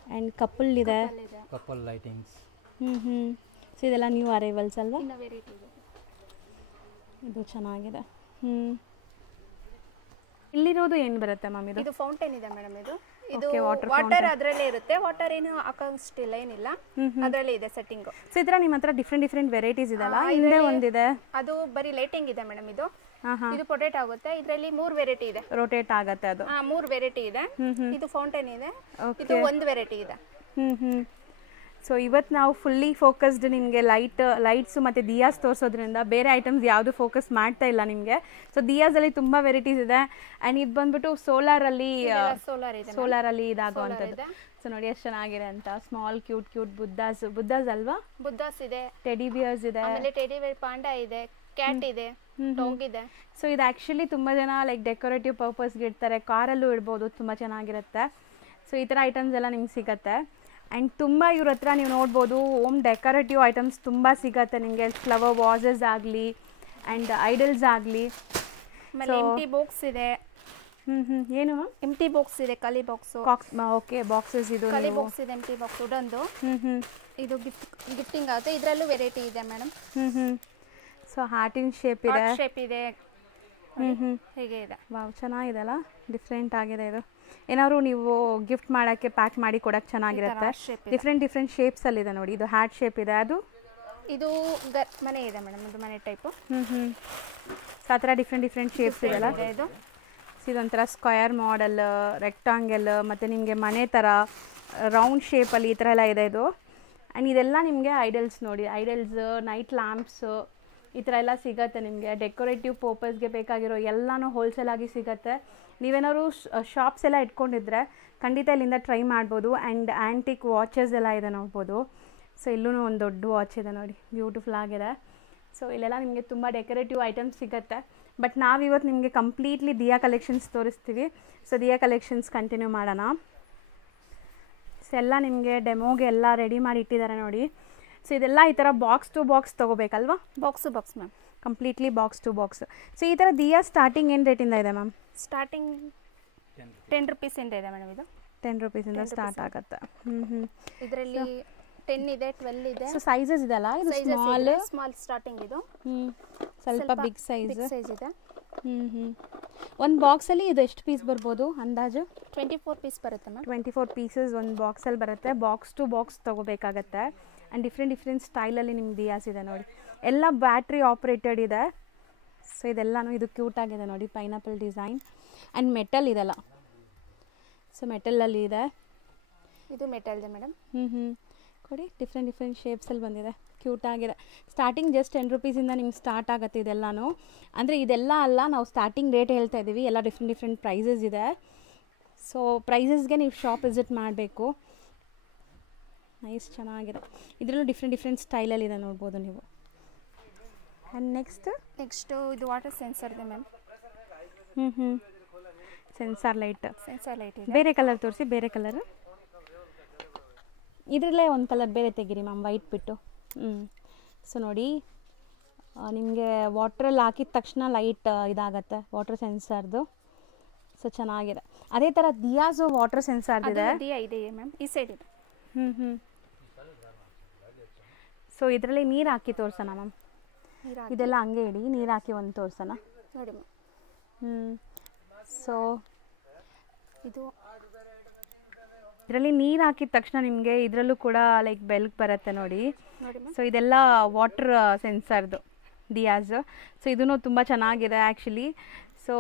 ಆ್ಯಂಡ್ ಕಪಲ್ ಇದೆ, ಕಪಲ್ ಲೈಟಿಂಗ್ಸ್. ಸೊ ಇದೆಲ್ಲ ನ್ಯೂ ಅರೈವಲ್ಸ್ ಅಲ್ವಾ? ಇದು ಚೆನ್ನಾಗಿದೆ. ಇಲ್ಲಿರೋದು ಏನು ಬರುತ್ತೆ ಮ್ಯಾಮ್? ಇದು ಫೌಂಟೇನ್ ಇದೆ ಮೇಡಮ್. ಇದು ವಾಟರ್ ಅದರಲ್ಲೇ ಇರುತ್ತೆ. ವಾಟರ್ ಏನು ಹಾಕೋಷ್ಟಿಲ್ಲ, ಏನಿಲ್ಲ, ಅದರಲ್ಲೇ ಇದೆ ಸೆಟ್ಟಿಂಗ್. ಸೊ ಈ ಥರ ನಿಮ್ಮ ಹತ್ರ ಡಿಫ್ರೆಂಟ್ ವೆರೈಟೀಸ್ ಇದೆಲ್ಲ. ಹಿಂದೆ ಒಂದಿದೆ, ಅದು ಬರೀ ಲೈಟಿಂಗ್ ಇದೆ ಮೇಡಮ್. ಇದು ಪೊಟೇಟ್ ಆಗುತ್ತೆ. ಇದರಲ್ಲಿ 3 ವೆರೈಟಿ ಇದೆ. ರೋಟೇಟ್ ಆಗುತ್ತೆ ಅದು. 3 ವೆರೈಟಿ ಇದೆ. ಇದು ಫೌಂಟೇನ್ ಇದೆ. ಇದು ಒಂದು ವೆರೈಟಿ ಇದೆ. ಸೊ ಇವತ್ತು ನಾವು ಫುಲ್ಲಿ ಫೋಕಸ್ಡ್ ನಿಮಗೆ ಲೈಟ್ಸು ಮತ್ತು ದಿಯಾಸ್ ತೋರಿಸೋದ್ರಿಂದ ಬೇರೆ ಐಟಮ್ಸ್ ಯಾವುದು ಫೋಕಸ್ ಮಾಡ್ತಾ ಇಲ್ಲ ನಿಮಗೆ. ಸೊ ದಿಯಾಸಲ್ಲಿ ತುಂಬ ವೆರೈಟೀಸ್ ಇದೆ. ಆ್ಯಂಡ್ ಇದು ಬಂದ್ಬಿಟ್ಟು ಸೋಲಾರಲ್ಲಿ ಇದಾಗುವಂಥದ್ದು. ಸೊ ನೋಡಿ ಎಷ್ಟು ಚೆನ್ನಾಗಿದೆ ಅಂತ. ಸ್ಮಾಲ್ ಕ್ಯೂಟ್ ಬುದ್ಧಾಸ್ ಅಲ್ವಾ? ಬುದ್ಧಾಸ್ ಇದೆ, ಟೆಡಿ ಬಿಯರ್ಸ್ ಇದೆ, ಆಮೇಲೆ ಟೆಡಿ ಬಿಯರ್, ಪಾಂಡಾ ಇದೆ, ಕ್ಯಾಟ್ ಇದೆ, ಡಾಗ್ ಇದೆ. ಸೊ ಇದು ಆ್ಯಕ್ಚುಲಿ ತುಂಬ ಜನ ಲೈಕ್ ಡೆಕೋರೇಟಿವ್ ಪರ್ಪಸ್ಗೆ ಇಡ್ತಾರೆ, ಕಾರಲ್ಲೂ ಇಡ್ಬೋದು, ತುಂಬ ಚೆನ್ನಾಗಿರುತ್ತೆ. ಸೊ ಈ ಥರ ಐಟಮ್ಸ್ ಎಲ್ಲ ನಿಮ್ಗೆ ಸಿಗುತ್ತೆ. ಆ್ಯಂಡ್ ತುಂಬ ಇವ್ರ ಹತ್ರ ನೀವು ನೋಡ್ಬೋದು ಹೋಮ್ ಡೆಕೋರೇಟಿವ್ ಐಟಮ್ಸ್ ತುಂಬ ಸಿಗುತ್ತೆ ನಿಮಗೆ. ಫ್ಲವರ್ ವಾಸಸ್ ಆಗಲಿ ಆ್ಯಂಡ್ ಐಡಲ್ಸ್ ಆಗಲಿ. ಆಮೇಲೆ ಎಂಟಿ ಬಾಕ್ಸ್ ಇದೆ. ಏನು ಮ್ಯಾಮ್? ಎಂಟಿ ಬಾಕ್ಸ್ ಇದೆ, ಕಲಿ ಬಾಕ್ಸ್. Okay, boxes. ಇದು ಕಲಿ ಬಾಕ್ಸ್ ಇದೆ, ಎಂಟಿ ಬಾಕ್ಸ್ ಉಡೊಂದು. ಇದು ಗಿಫ್ಟಿಂಗ್ ಆಗುತ್ತೆ. ಇದರಲ್ಲೂ ವೆರೈಟಿ ಇದೆ ಮೇಡಮ್. ಸೊ ಹಾರ್ಟಿನ್ ಶೇಪ್ ಇದೆ. ಹೇಗೆ ಇದೆ? ವಾವ್, ಚೆನ್ನಾಗಿದೆ ಅಲ್ಲ, ಡಿಫ್ರೆಂಟ್ ಆಗಿದೆ. ಇದು ಏನಾದ್ರು ನೀವು ಗಿಫ್ಟ್ ಮಾಡೋಕ್ಕೆ ಪ್ಯಾಕ್ ಮಾಡಿ ಕೊಡೋಕ್ಕೆ ಚೆನ್ನಾಗಿರುತ್ತೆ. ಡಿಫ್ರೆಂಟ್ ಶೇಪ್ಸಲ್ಲಿದೆ ನೋಡಿ. ಇದು ಹಾರ್ಟ್ ಶೇಪ್ ಇದೆ. ಇದು ಮನೆ ಇದೆ ಮೇಡಮ್, ಅದು ಮನೆ ಟೈಪು. ಸೊ ಆ ಥರ ಡಿಫ್ರೆಂಟ್ ಶೇಪ್ಸ್ ಇದೆಲ್ಲ. ಇದೊಂಥರ ಸ್ಕ್ವಯರ್ ಮಾಡೆಲ್, ರೆಕ್ಟಾಂಗಲ್, ಮತ್ತು ನಿಮಗೆ ಮನೆ ಥರ ರೌಂಡ್ ಶೇಪಲ್ಲಿ ಈ ಥರ ಎಲ್ಲ ಇದೆ ಇದು. ಆ್ಯಂಡ್ ಇದೆಲ್ಲ ನಿಮಗೆ ಐಡಲ್ಸ್ ನೋಡಿ. ಐಡಲ್ಸ್, ನೈಟ್ ಲ್ಯಾಂಪ್ಸು, ಈ ಥರ ಎಲ್ಲ ಸಿಗುತ್ತೆ ನಿಮಗೆ. ಡೆಕೋರೇಟಿವ್ ಪರ್ಪಸ್ಗೆ ಬೇಕಾಗಿರೋ ಎಲ್ಲನೂ ಹೋಲ್ಸೇಲಾಗಿ ಸಿಗುತ್ತೆ. ನೀವೇನಾದ್ರು ಶಾಪ್ಸ್ ಎಲ್ಲ ಇಟ್ಕೊಂಡಿದ್ರೆ ಖಂಡಿತ ಇಲ್ಲಿಂದ ಟ್ರೈ ಮಾಡ್ಬೋದು. ಆ್ಯಂಡ್ ಆ್ಯಂಟಿಕ್ ವಾಚಸ್ ಎಲ್ಲ ಇದೆ ನೋಡ್ಬೋದು. ಸೊ ಇಲ್ಲೂ ಒಂದು ದೊಡ್ಡ ವಾಚ್ ಇದೆ ನೋಡಿ, ಬ್ಯೂಟಿಫುಲ್ ಆಗಿದೆ. ಸೊ ಇಲ್ಲೆಲ್ಲ ನಿಮಗೆ ತುಂಬ ಡೆಕೋರೇಟಿವ್ ಐಟಮ್ಸ್ ಸಿಗುತ್ತೆ. ಬಟ್ ನಾವಿವತ್ತು ನಿಮಗೆ ಕಂಪ್ಲೀಟ್ಲಿ ದಿಯಾ ಕಲೆಕ್ಷನ್ಸ್ ತೋರಿಸ್ತೀವಿ. ಸೊ ದಿಯಾ ಕಲೆಕ್ಷನ್ಸ್ ಕಂಟಿನ್ಯೂ ಮಾಡೋಣ. ಸೊ ಎಲ್ಲ ನಿಮಗೆ ಡೆಮೋಗೆ ಎಲ್ಲ ರೆಡಿ ಮಾಡಿ ಇಟ್ಟಿದ್ದಾರೆ ನೋಡಿ. ಸೊ ಇದೆಲ್ಲ ಈ ಥರ ಬಾಕ್ಸ್ ಟು ಬಾಕ್ಸ್ ತೊಗೋಬೇಕಲ್ವಾ? Box ma'am, completely box to box. So ಈ ಥರ ದಿಯಾ ಸ್ಟಾರ್ಟಿಂಗ್ ಏನು ರೇಟಿಂದ ಇದೆ ಮ್ಯಾಮ್? ಸ್ಟಾರ್ಟಿಂಗ್ 10 ರೂಪೀಸಿಂದ ಇದೆ ಮೇಡಮ್. ಇದು 10 ರೂಪೀಸಿಂದ ಸ್ಟಾರ್ಟ್ ಆಗುತ್ತೆ. ಇದರಲ್ಲಿ 10 ಇದೆ, 12 ಇದೆ. ಸೊ ಸೈಜಸ್ ಇದೆಲ್ಲ, ಇದು ಸ್ಮಾಲ್ ಸ್ಟಾರ್ಟಿಂಗ್. ಇದು ಸ್ವಲ್ಪ ಬಿಗ್ ಸೈಜ್ ಇದೆ. ಒಂದು ಬಾಕ್ಸಲ್ಲಿ ಇದು ಎಷ್ಟು ಪೀಸ್ ಬರ್ಬೋದು ಅಂದಾಜು? 24 ಪೀಸ್ ಬರುತ್ತೆ ಮ್ಯಾಮ್. 24 ಪೀಸಸ್ ಒಂದು ಬಾಕ್ಸಲ್ಲಿ ಬರುತ್ತೆ. ಬಾಕ್ಸ್ ಟು ಬಾಕ್ಸ್ ತೊಗೋಬೇಕಾಗತ್ತೆ. ಆ್ಯಂಡ್ ಡಿಫ್ರೆಂಟ್ ಸ್ಟೈಲಲ್ಲಿ ನಿಮ್ಗೆ ದಿಯಾಸ್ ಇದೆ ನೋಡಿ. ಎಲ್ಲ ಬ್ಯಾಟ್ರಿ ಆಪ್ರೇಟೆಡ್ ಇದೆ. ಸೊ ಇದೆಲ್ಲನೂ ಇದು ಕ್ಯೂಟ್ ಆಗಿದೆ ನೋಡಿ, ಪೈನಾಪಲ್ ಡಿಸೈನ್. ಆ್ಯಂಡ್ ಮೆಟಲ್ ಇದೆಲ್ಲ. ಸೊ ಮೆಟಲಲ್ಲಿ ಇದೆ. ಇದು ಮೆಟಲ್ ಇದೆ ಮೇಡಮ್. ಕೊಡಿ, ಡಿಫ್ರೆಂಟ್ ಶೇಪ್ಸಲ್ಲಿ ಬಂದಿದೆ, ಕ್ಯೂಟ್ ಆಗಿದೆ. ಸ್ಟಾರ್ಟಿಂಗ್ ಜಸ್ಟ್ 10 ರೂಪೀಸಿಂದ ನಿಮ್ಗೆ ಸ್ಟಾರ್ಟ್ ಆಗುತ್ತೆ ಇದೆಲ್ಲನೂ. ಅಂದರೆ ಇದೆಲ್ಲ ಅಲ್ಲ, ನಾವು ಸ್ಟಾರ್ಟಿಂಗ್ ರೇಟ್ ಹೇಳ್ತಾ ಇದ್ದೀವಿ. ಎಲ್ಲ ಡಿಫ್ರೆಂಟ್ ಪ್ರೈಸಸ್ ಇದೆ. ಸೊ ಪ್ರೈಸಸ್ಗೆ ನೀವು ಶಾಪ್ ವಿಸಿಟ್ ಮಾಡಬೇಕು. ನೈಸ್, ಚೆನ್ನಾಗಿದೆ. ಇದರಲ್ಲೂ ಡಿಫ್ರೆಂಟ್ ಸ್ಟೈಲಲ್ಲಿದೆ ನೋಡ್ಬೋದು ನೀವು. ಆ್ಯಂಡ್ ನೆಕ್ಸ್ಟು ಇದು ವಾಟರ್ ಸೆನ್ಸರ್ ಇದೆ ಮ್ಯಾಮ್. ಸೆನ್ಸಾರ್ ಲೈಟ್ ಇದೆ. ಬೇರೆ ಕಲರ್ ತೋರಿಸಿ, ಬೇರೆ ಕಲರ್. ಇದರಲ್ಲೇ ಒಂದು ಕಲರ್ ಬೇರೆ ತೆಗೀರಿ ಮ್ಯಾಮ್, ವೈಟ್ ಬಿಟ್ಟು. ಸೊ ನೋಡಿ, ನಿಮಗೆ ವಾಟ್ರಲ್ಲಿ ಹಾಕಿದ ತಕ್ಷಣ ಲೈಟ್ ಇದಾಗತ್ತೆ, ವಾಟರ್ ಸೆನ್ಸಾರ್ದು. ಸೊ ಚೆನ್ನಾಗಿದೆ. ಅದೇ ಥರ ದಿಯಾಸು ವಾಟರ್ ಸೆನ್ಸಾರ್ದಿದೆ. ಇದೆ ಮ್ಯಾಮ್, ಈ ಸೈಡ್ ಇದೆ. ಸೊ ಇದರಲ್ಲಿ ನೀರು ಹಾಕಿ ತೋರಿಸೋಣ ಮ್ಯಾಮ್. ಇದೆಲ್ಲ ಹಂಗೆ ಇಡಿ, ನೀರು ಹಾಕಿ ಒಂದು ತೋರಿಸೋಣ ನೋಡಿ ಮ್ಯಾಮ್. ಸೊ ಇದರಲ್ಲಿ ನೀರು ಹಾಕಿದ ತಕ್ಷಣ ನಿಮಗೆ ಇದರಲ್ಲೂ ಕೂಡ ಲೈಕ್ ಬೆಲ್ಕ್ ಬರುತ್ತೆ ನೋಡಿ. ಸೊ ಇದೆಲ್ಲ ವಾಟರ್ ಸೆನ್ಸರ್ದು ದಿಯಾಸ್. ಸೊ ಇದೂ ತುಂಬ ಚೆನ್ನಾಗಿದೆ ಆ್ಯಕ್ಚುಲಿ. ಸೊ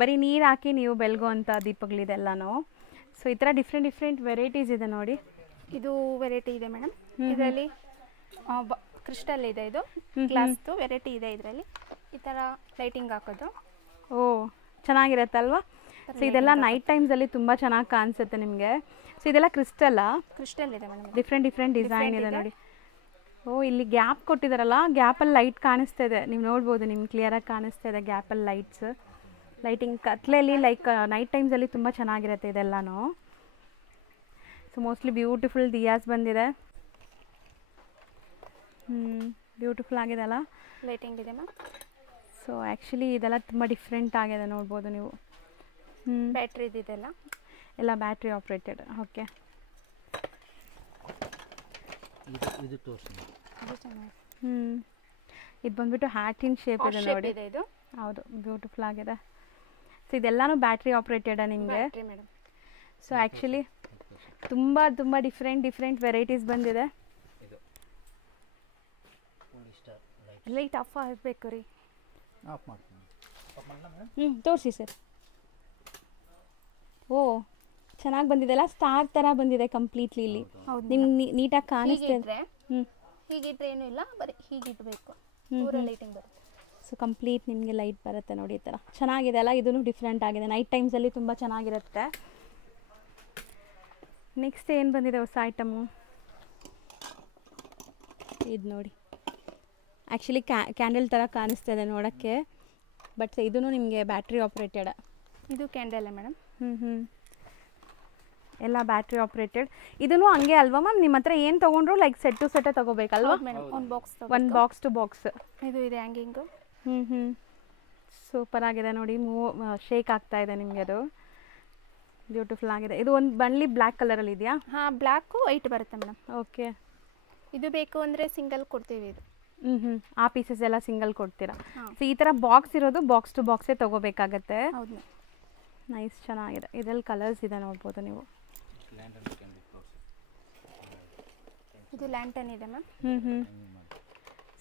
ಬರೀ ನೀರು ಹಾಕಿ ನೀವು ಬೆಲ್ಗುವಂಥ ದೀಪಗಳಿದೆಲ್ಲನೂ. ಸೊ ಈ ಥರ ಡಿಫ್ರೆಂಟ್ ವೆರೈಟೀಸ್ ಇದೆ ನೋಡಿ. ಇದು ವೆರೈಟಿ ಇದೆ ಮೇಡಮ್. ಇದರಲ್ಲಿ ಕ್ರಿಸ್ಟಲ್ ಇದೆ, ಇದು ಗ್ಲಾಸ್ದು ವೆರೈಟಿ ಇದೆ. ಇದರಲ್ಲಿ ಈ ಥರ ಲೈಟಿಂಗ್ ಹಾಕೋದು. ಓ, ಚೆನ್ನಾಗಿರತ್ತಲ್ವಾ? ಸೊ ಇದೆಲ್ಲ ನೈಟ್ ಟೈಮ್ಸಲ್ಲಿ ತುಂಬ ಚೆನ್ನಾಗಿ ಕಾಣಿಸುತ್ತೆ ನಿಮಗೆ. ಸೊ ಇದೆಲ್ಲ ಕ್ರಿಸ್ಟಲ್ ಇದೆ ಮೇಡಮ್. ಡಿಫ್ರೆಂಟ್ ಡಿಸೈನ್ ಇದೆ ನೋಡಿ. ಓ ಇಲ್ಲಿ ಗ್ಯಾಪ್ ಕೊಟ್ಟಿದ್ದಾರಲ್ಲ, ಗ್ಯಾಪಲ್ಲಿ ಲೈಟ್ ಕಾಣಿಸ್ತಾ ಇದೆ, ನೀವು ನೋಡ್ಬೋದು, ನಿಮ್ಗೆ ಕ್ಲಿಯರಾಗಿ ಕಾಣಿಸ್ತಾ ಇದೆ ಗ್ಯಾಪಲ್ಲಿ ಲೈಟ್ಸ್. ಲೈಟಿಂಗ್ ಕತ್ಲೆಯಲ್ಲಿ ಲೈಕ್ ನೈಟ್ ಟೈಮ್ಸಲ್ಲಿ ತುಂಬ ಚೆನ್ನಾಗಿರುತ್ತೆ ಇದೆಲ್ಲನೂ. ಸೊ ಮೋಸ್ಟ್ಲಿ ಬ್ಯೂಟಿಫುಲ್ ದಿಯಾಸ್ ಬಂದಿದೆ. ಬ್ಯೂಟಿಫುಲ್ ಆಗಿದೆ ಅಲ್ಲ, ಲೈಟಿಂಗ್ ಇದೆ ಮ್ಯಾಮ್. ಸೊ ಆ್ಯಕ್ಚುಲಿ ಇದೆಲ್ಲ ತುಂಬ ಡಿಫ್ರೆಂಟ್ ಆಗಿದೆ, ನೋಡ್ಬೋದು ನೀವು. ಬ್ಯಾಟ್ರಿ ಇದೆಲ್ಲ ಎಲ್ಲ ಬ್ಯಾಟ್ರಿ ಆಪ್ರೇಟೆಡ್. ಓಕೆ, ಇದು ತೋರಿಸಿ. ಇದು ಬಂದ್ಬಿಟ್ಟು ಹ್ಯಾಟಿನ್ ಶೇಪ್ ಇದೆ ನೋಡಿ. ಇದು ಹೌದು, ಬ್ಯೂಟಿಫುಲ್ ಆಗಿದೆ. ಸೊ ಇದೆಲ್ಲನೂ ಬ್ಯಾಟ್ರಿ ಆಪ್ರೇಟೆಡಾ ನಿಮಗೆ? ಮೇಡಮ್. ಸೊ ಆ್ಯಕ್ಚುಲಿ ತುಂಬ ತುಂಬ ಡಿಫ್ರೆಂಟ್ ವೆರೈಟೀಸ್ ಬಂದಿದೆ. ಲೈಟ್ ಆಫ್ ಆಗಬೇಕು ರೀ. ಆಫ್ ಮಾಡ್ತೀನಿ. ತೋರಿಸಿ ಸರ್. ಓ ಚೆನ್ನಾಗಿ ಬಂದಿದೆಲ್ಲ, ಸ್ಟಾರ್ ಥರ ಬಂದಿದೆ ಕಂಪ್ಲೀಟ್ಲಿ. ಇಲ್ಲಿ ನಿಮ್ಗೆ ನೀಟಾಗಿ ಕಾಣಿಸ್ತಿದೆ. ಹೀಗಿಟ್ರೆ ಏನೂ ಇಲ್ಲ, ಬರೀ ಹೀಗಿಟ್ಬೇಕು, ಪೂರ ಲೈಟಿಂಗ್ ಬರುತ್ತೆ. ಸೊ ಕಂಪ್ಲೀಟ್ ನಿಮಗೆ ಲೈಟ್ ಬರುತ್ತೆ ನೋಡಿ, ಈ ಥರ ಚೆನ್ನಾಗಿದೆ ಅಲ್ಲ. ಇದೂ ಡಿಫ್ರೆಂಟ್ ಆಗಿದೆ, ನೈಟ್ ಟೈಮ್ಸಲ್ಲಿ ತುಂಬ ಚೆನ್ನಾಗಿರುತ್ತೆ. ನೆಕ್ಸ್ಟ್ ಏನು ಬಂದಿದೆ ಹೊಸ ಐಟಮು? ಇದು ನೋಡಿ, ಆ್ಯಕ್ಚುಲಿ ಕ್ಯಾಂಡಲ್ ಥರ ಕಾಣಿಸ್ತಾ ಇದೆ ನೋಡೋಕ್ಕೆ, ಬಟ್ ಇದೂ ನಿಮಗೆ ಬ್ಯಾಟ್ರಿ ಆಪ್ರೇಟೆಡ್. ಇದು ಕ್ಯಾಂಡಲ್ ಮೇಡಮ್. ಎಲ್ಲ ಬ್ಯಾಟ್ರಿ ಆಪ್ರೇಟೆಡ್. ಇದೂ ಹಂಗೆ ಅಲ್ವಾ ಮ್ಯಾಮ್? ನಿಮ್ಮ ಹತ್ರ ಏನು ತೊಗೊಂಡ್ರು ಲೈಕ್ ಸೆಟ್ ಟು ಸೆಟ್ಟೇ ತೊಗೋಬೇಕಲ್ವಾ? ಒಂದು ಬಾಕ್ಸ್, ಒಂದು ಬಾಕ್ಸ್ ಟು ಬಾಕ್ಸ್. ಇದು ಇದೆ ಹ್ಯಾಂಗಿಂಗು. ಸೂಪರ್ ಆಗಿದೆ ನೋಡಿ, ಶೇಕ್ ಆಗ್ತಾ ಇದೆ ನಿಮಗೆ, ಅದು ಬ್ಯೂಟಿಫುಲ್ ಆಗಿದೆ. ಇದು ಒಂದು ಬಂಡ್ಲಿ ಬ್ಲ್ಯಾಕ್ ಕಲರಲ್ಲಿ ಇದೆಯಾ? ಹಾಂ, ಬ್ಲ್ಯಾಕು ವೈಟ್ ಬರುತ್ತೆ ಮೇಡಮ್. ಓಕೆ, ಇದು ಬೇಕು ಅಂದರೆ ಸಿಂಗಲ್ ಕೊಡ್ತೀವಿ. ಇದು ಆ ಪೀಸಸ್ ಎಲ್ಲ ಸಿಂಗಲ್ ಕೊಡ್ತೀರಾ? ಸೊ ಈ ಥರ ಬಾಕ್ಸ್ ಇರೋದು ಬಾಕ್ಸ್ ಟು ಬಾಕ್ಸೇ ತೊಗೋಬೇಕಾಗತ್ತೆ. ಹೌದು, ನೈಸ್, ಚೆನ್ನಾಗಿದೆ. ಇದರಲ್ಲಿ ಕಲರ್ಸ್ ಇದೆ ನೋಡ್ಬೋದು ನೀವು. ಇದು ಲ್ಯಾಂಟನ್ ಇದೆ ಮ್ಯಾಮ್.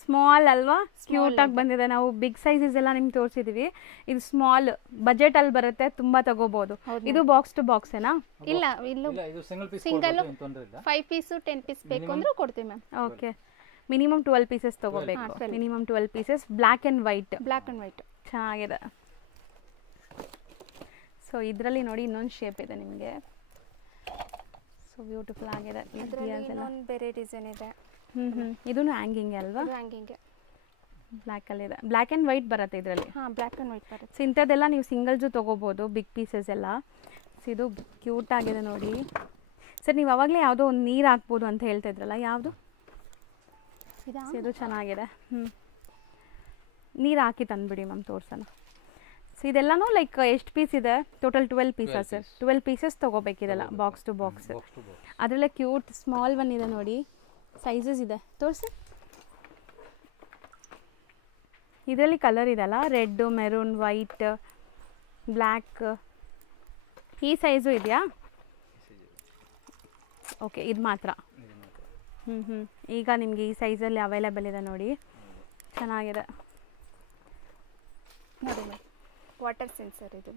ಸ್ಮಾಲ್ ಅಲ್ವಾ, ಕ್ಯೂಟಾಗಿ ಬಂದಿದೆ. ನಾವು ಬಿಗ್ ಸೈಜಸ್ ಎಲ್ಲ ನಿಮ್ಗೆ ತೋರಿಸಿದ್ದೀವಿ, ಇದು ಸ್ಮಾಲ್ ಬಜೆಟಲ್ಲಿ ಬರುತ್ತೆ, ತುಂಬ ತಗೋಬೋದು. ಇದು ಬಾಕ್ಸ್ ಟು ಬಾಕ್ಸೇನಾ? ಇಲ್ಲ, ಇಲ್ಲೂ ಸಿಂಗಲ್ 5 ಪೀಸು 10 ಪೀಸ್ ಬೇಕು ಅಂದರೂ ಕೊಡ್ತೀವಿ ಮ್ಯಾಮ್. ಓಕೆ, ಮಿನಿಮಮ್ 12 ಪೀಸಸ್ ತೊಗೋಬೇಕು. Minimum 12 pieces, black and white. ಚೆನ್ನಾಗಿದೆ. ಸೊ ಇದರಲ್ಲಿ ನೋಡಿ ಇನ್ನೊಂದು ಶೇಪ್ ಇದೆ ನಿಮಗೆ. ಸೊ ಬ್ಯೂಟಿಫುಲ್ ಆಗಿದೆ. ಬೇರೆ ಡಿಸೈನ್ ಇದೆ. ಇದೂ ಹ್ಯಾಂಗಿಂಗ್ ಅಲ್ವಾ? ಹ್ಯಾಂಗಿಂಗ್ ಬ್ಲ್ಯಾಕಲ್ಲಿದೆ, ಬ್ಲ್ಯಾಕ್ ಆ್ಯಂಡ್ ವೈಟ್ ಬರುತ್ತೆ ಇದರಲ್ಲಿ. ಹಾಂ, ಬ್ಲ್ಯಾಕ್ ಆ್ಯಂಡ್ ವೈಟ್ ಬರುತ್ತೆ. ಸೊ ಇಂಥದ್ದೆಲ್ಲ ನೀವು ಸಿಂಗಲ್ಸು ತೊಗೋಬೋದು, ಬಿಗ್ ಪೀಸಸ್ ಎಲ್ಲ. ಸೊ ಇದು ಕ್ಯೂಟ್ ಆಗಿದೆ ನೋಡಿ. ಸರ್ ನೀವು ಅವಾಗಲೇ ಯಾವುದೋ ಒಂದು ನೀರು ಹಾಕ್ಬೋದು ಅಂತ ಹೇಳ್ತಾ ಇದ್ರಲ್ಲ, ಯಾವುದು? ಇದು ಚೆನ್ನಾಗಿದೆ. ನೀರು ಹಾಕಿ ತಂದುಬಿಡಿ ಮ್ಯಾಮ್, ತೋರ್ಸೋಣ. ಸೊ ಇದೆಲ್ಲನೂ ಲೈಕ್ ಎಷ್ಟು ಪೀಸ್ ಇದೆ ಟೋಟಲ್? 12 ಪೀಸಸ್. 12 ಪೀಸಸ್ ತೊಗೋಬೇಕಿದೆಲ್ಲ ಬಾಕ್ಸ್ ಟು ಬಾಕ್ಸ್. ಅದರಲ್ಲೇ ಕ್ಯೂಟ್ ಸ್ಮಾಲ್ ಒನ್ ಇದೆ ನೋಡಿ, ಸೈಜಸ್ ಇದೆ, ತೋರಿಸಿ. ಇದರಲ್ಲಿ ಕಲರ್ ಇದೆಲ್ಲ, ರೆಡ್ಡು, ಮೆರೂನ್, ವೈಟ್, ಬ್ಲ್ಯಾಕ್. ಈ ಸೈಜು ಇದೆಯಾ? ಓಕೆ, ಇದು ಮಾತ್ರ. ಈಗ ನಿಮಗೆ ಈ ಸೈಜಲ್ಲಿ ಅವೈಲೇಬಲ್ ಇದೆ ನೋಡಿ, ಚೆನ್ನಾಗಿದೆ ನೋಡಿ ಮ್ಯಾಮ್. ವಾಟರ್ ಸೆನ್ಸರ್ ಇದು.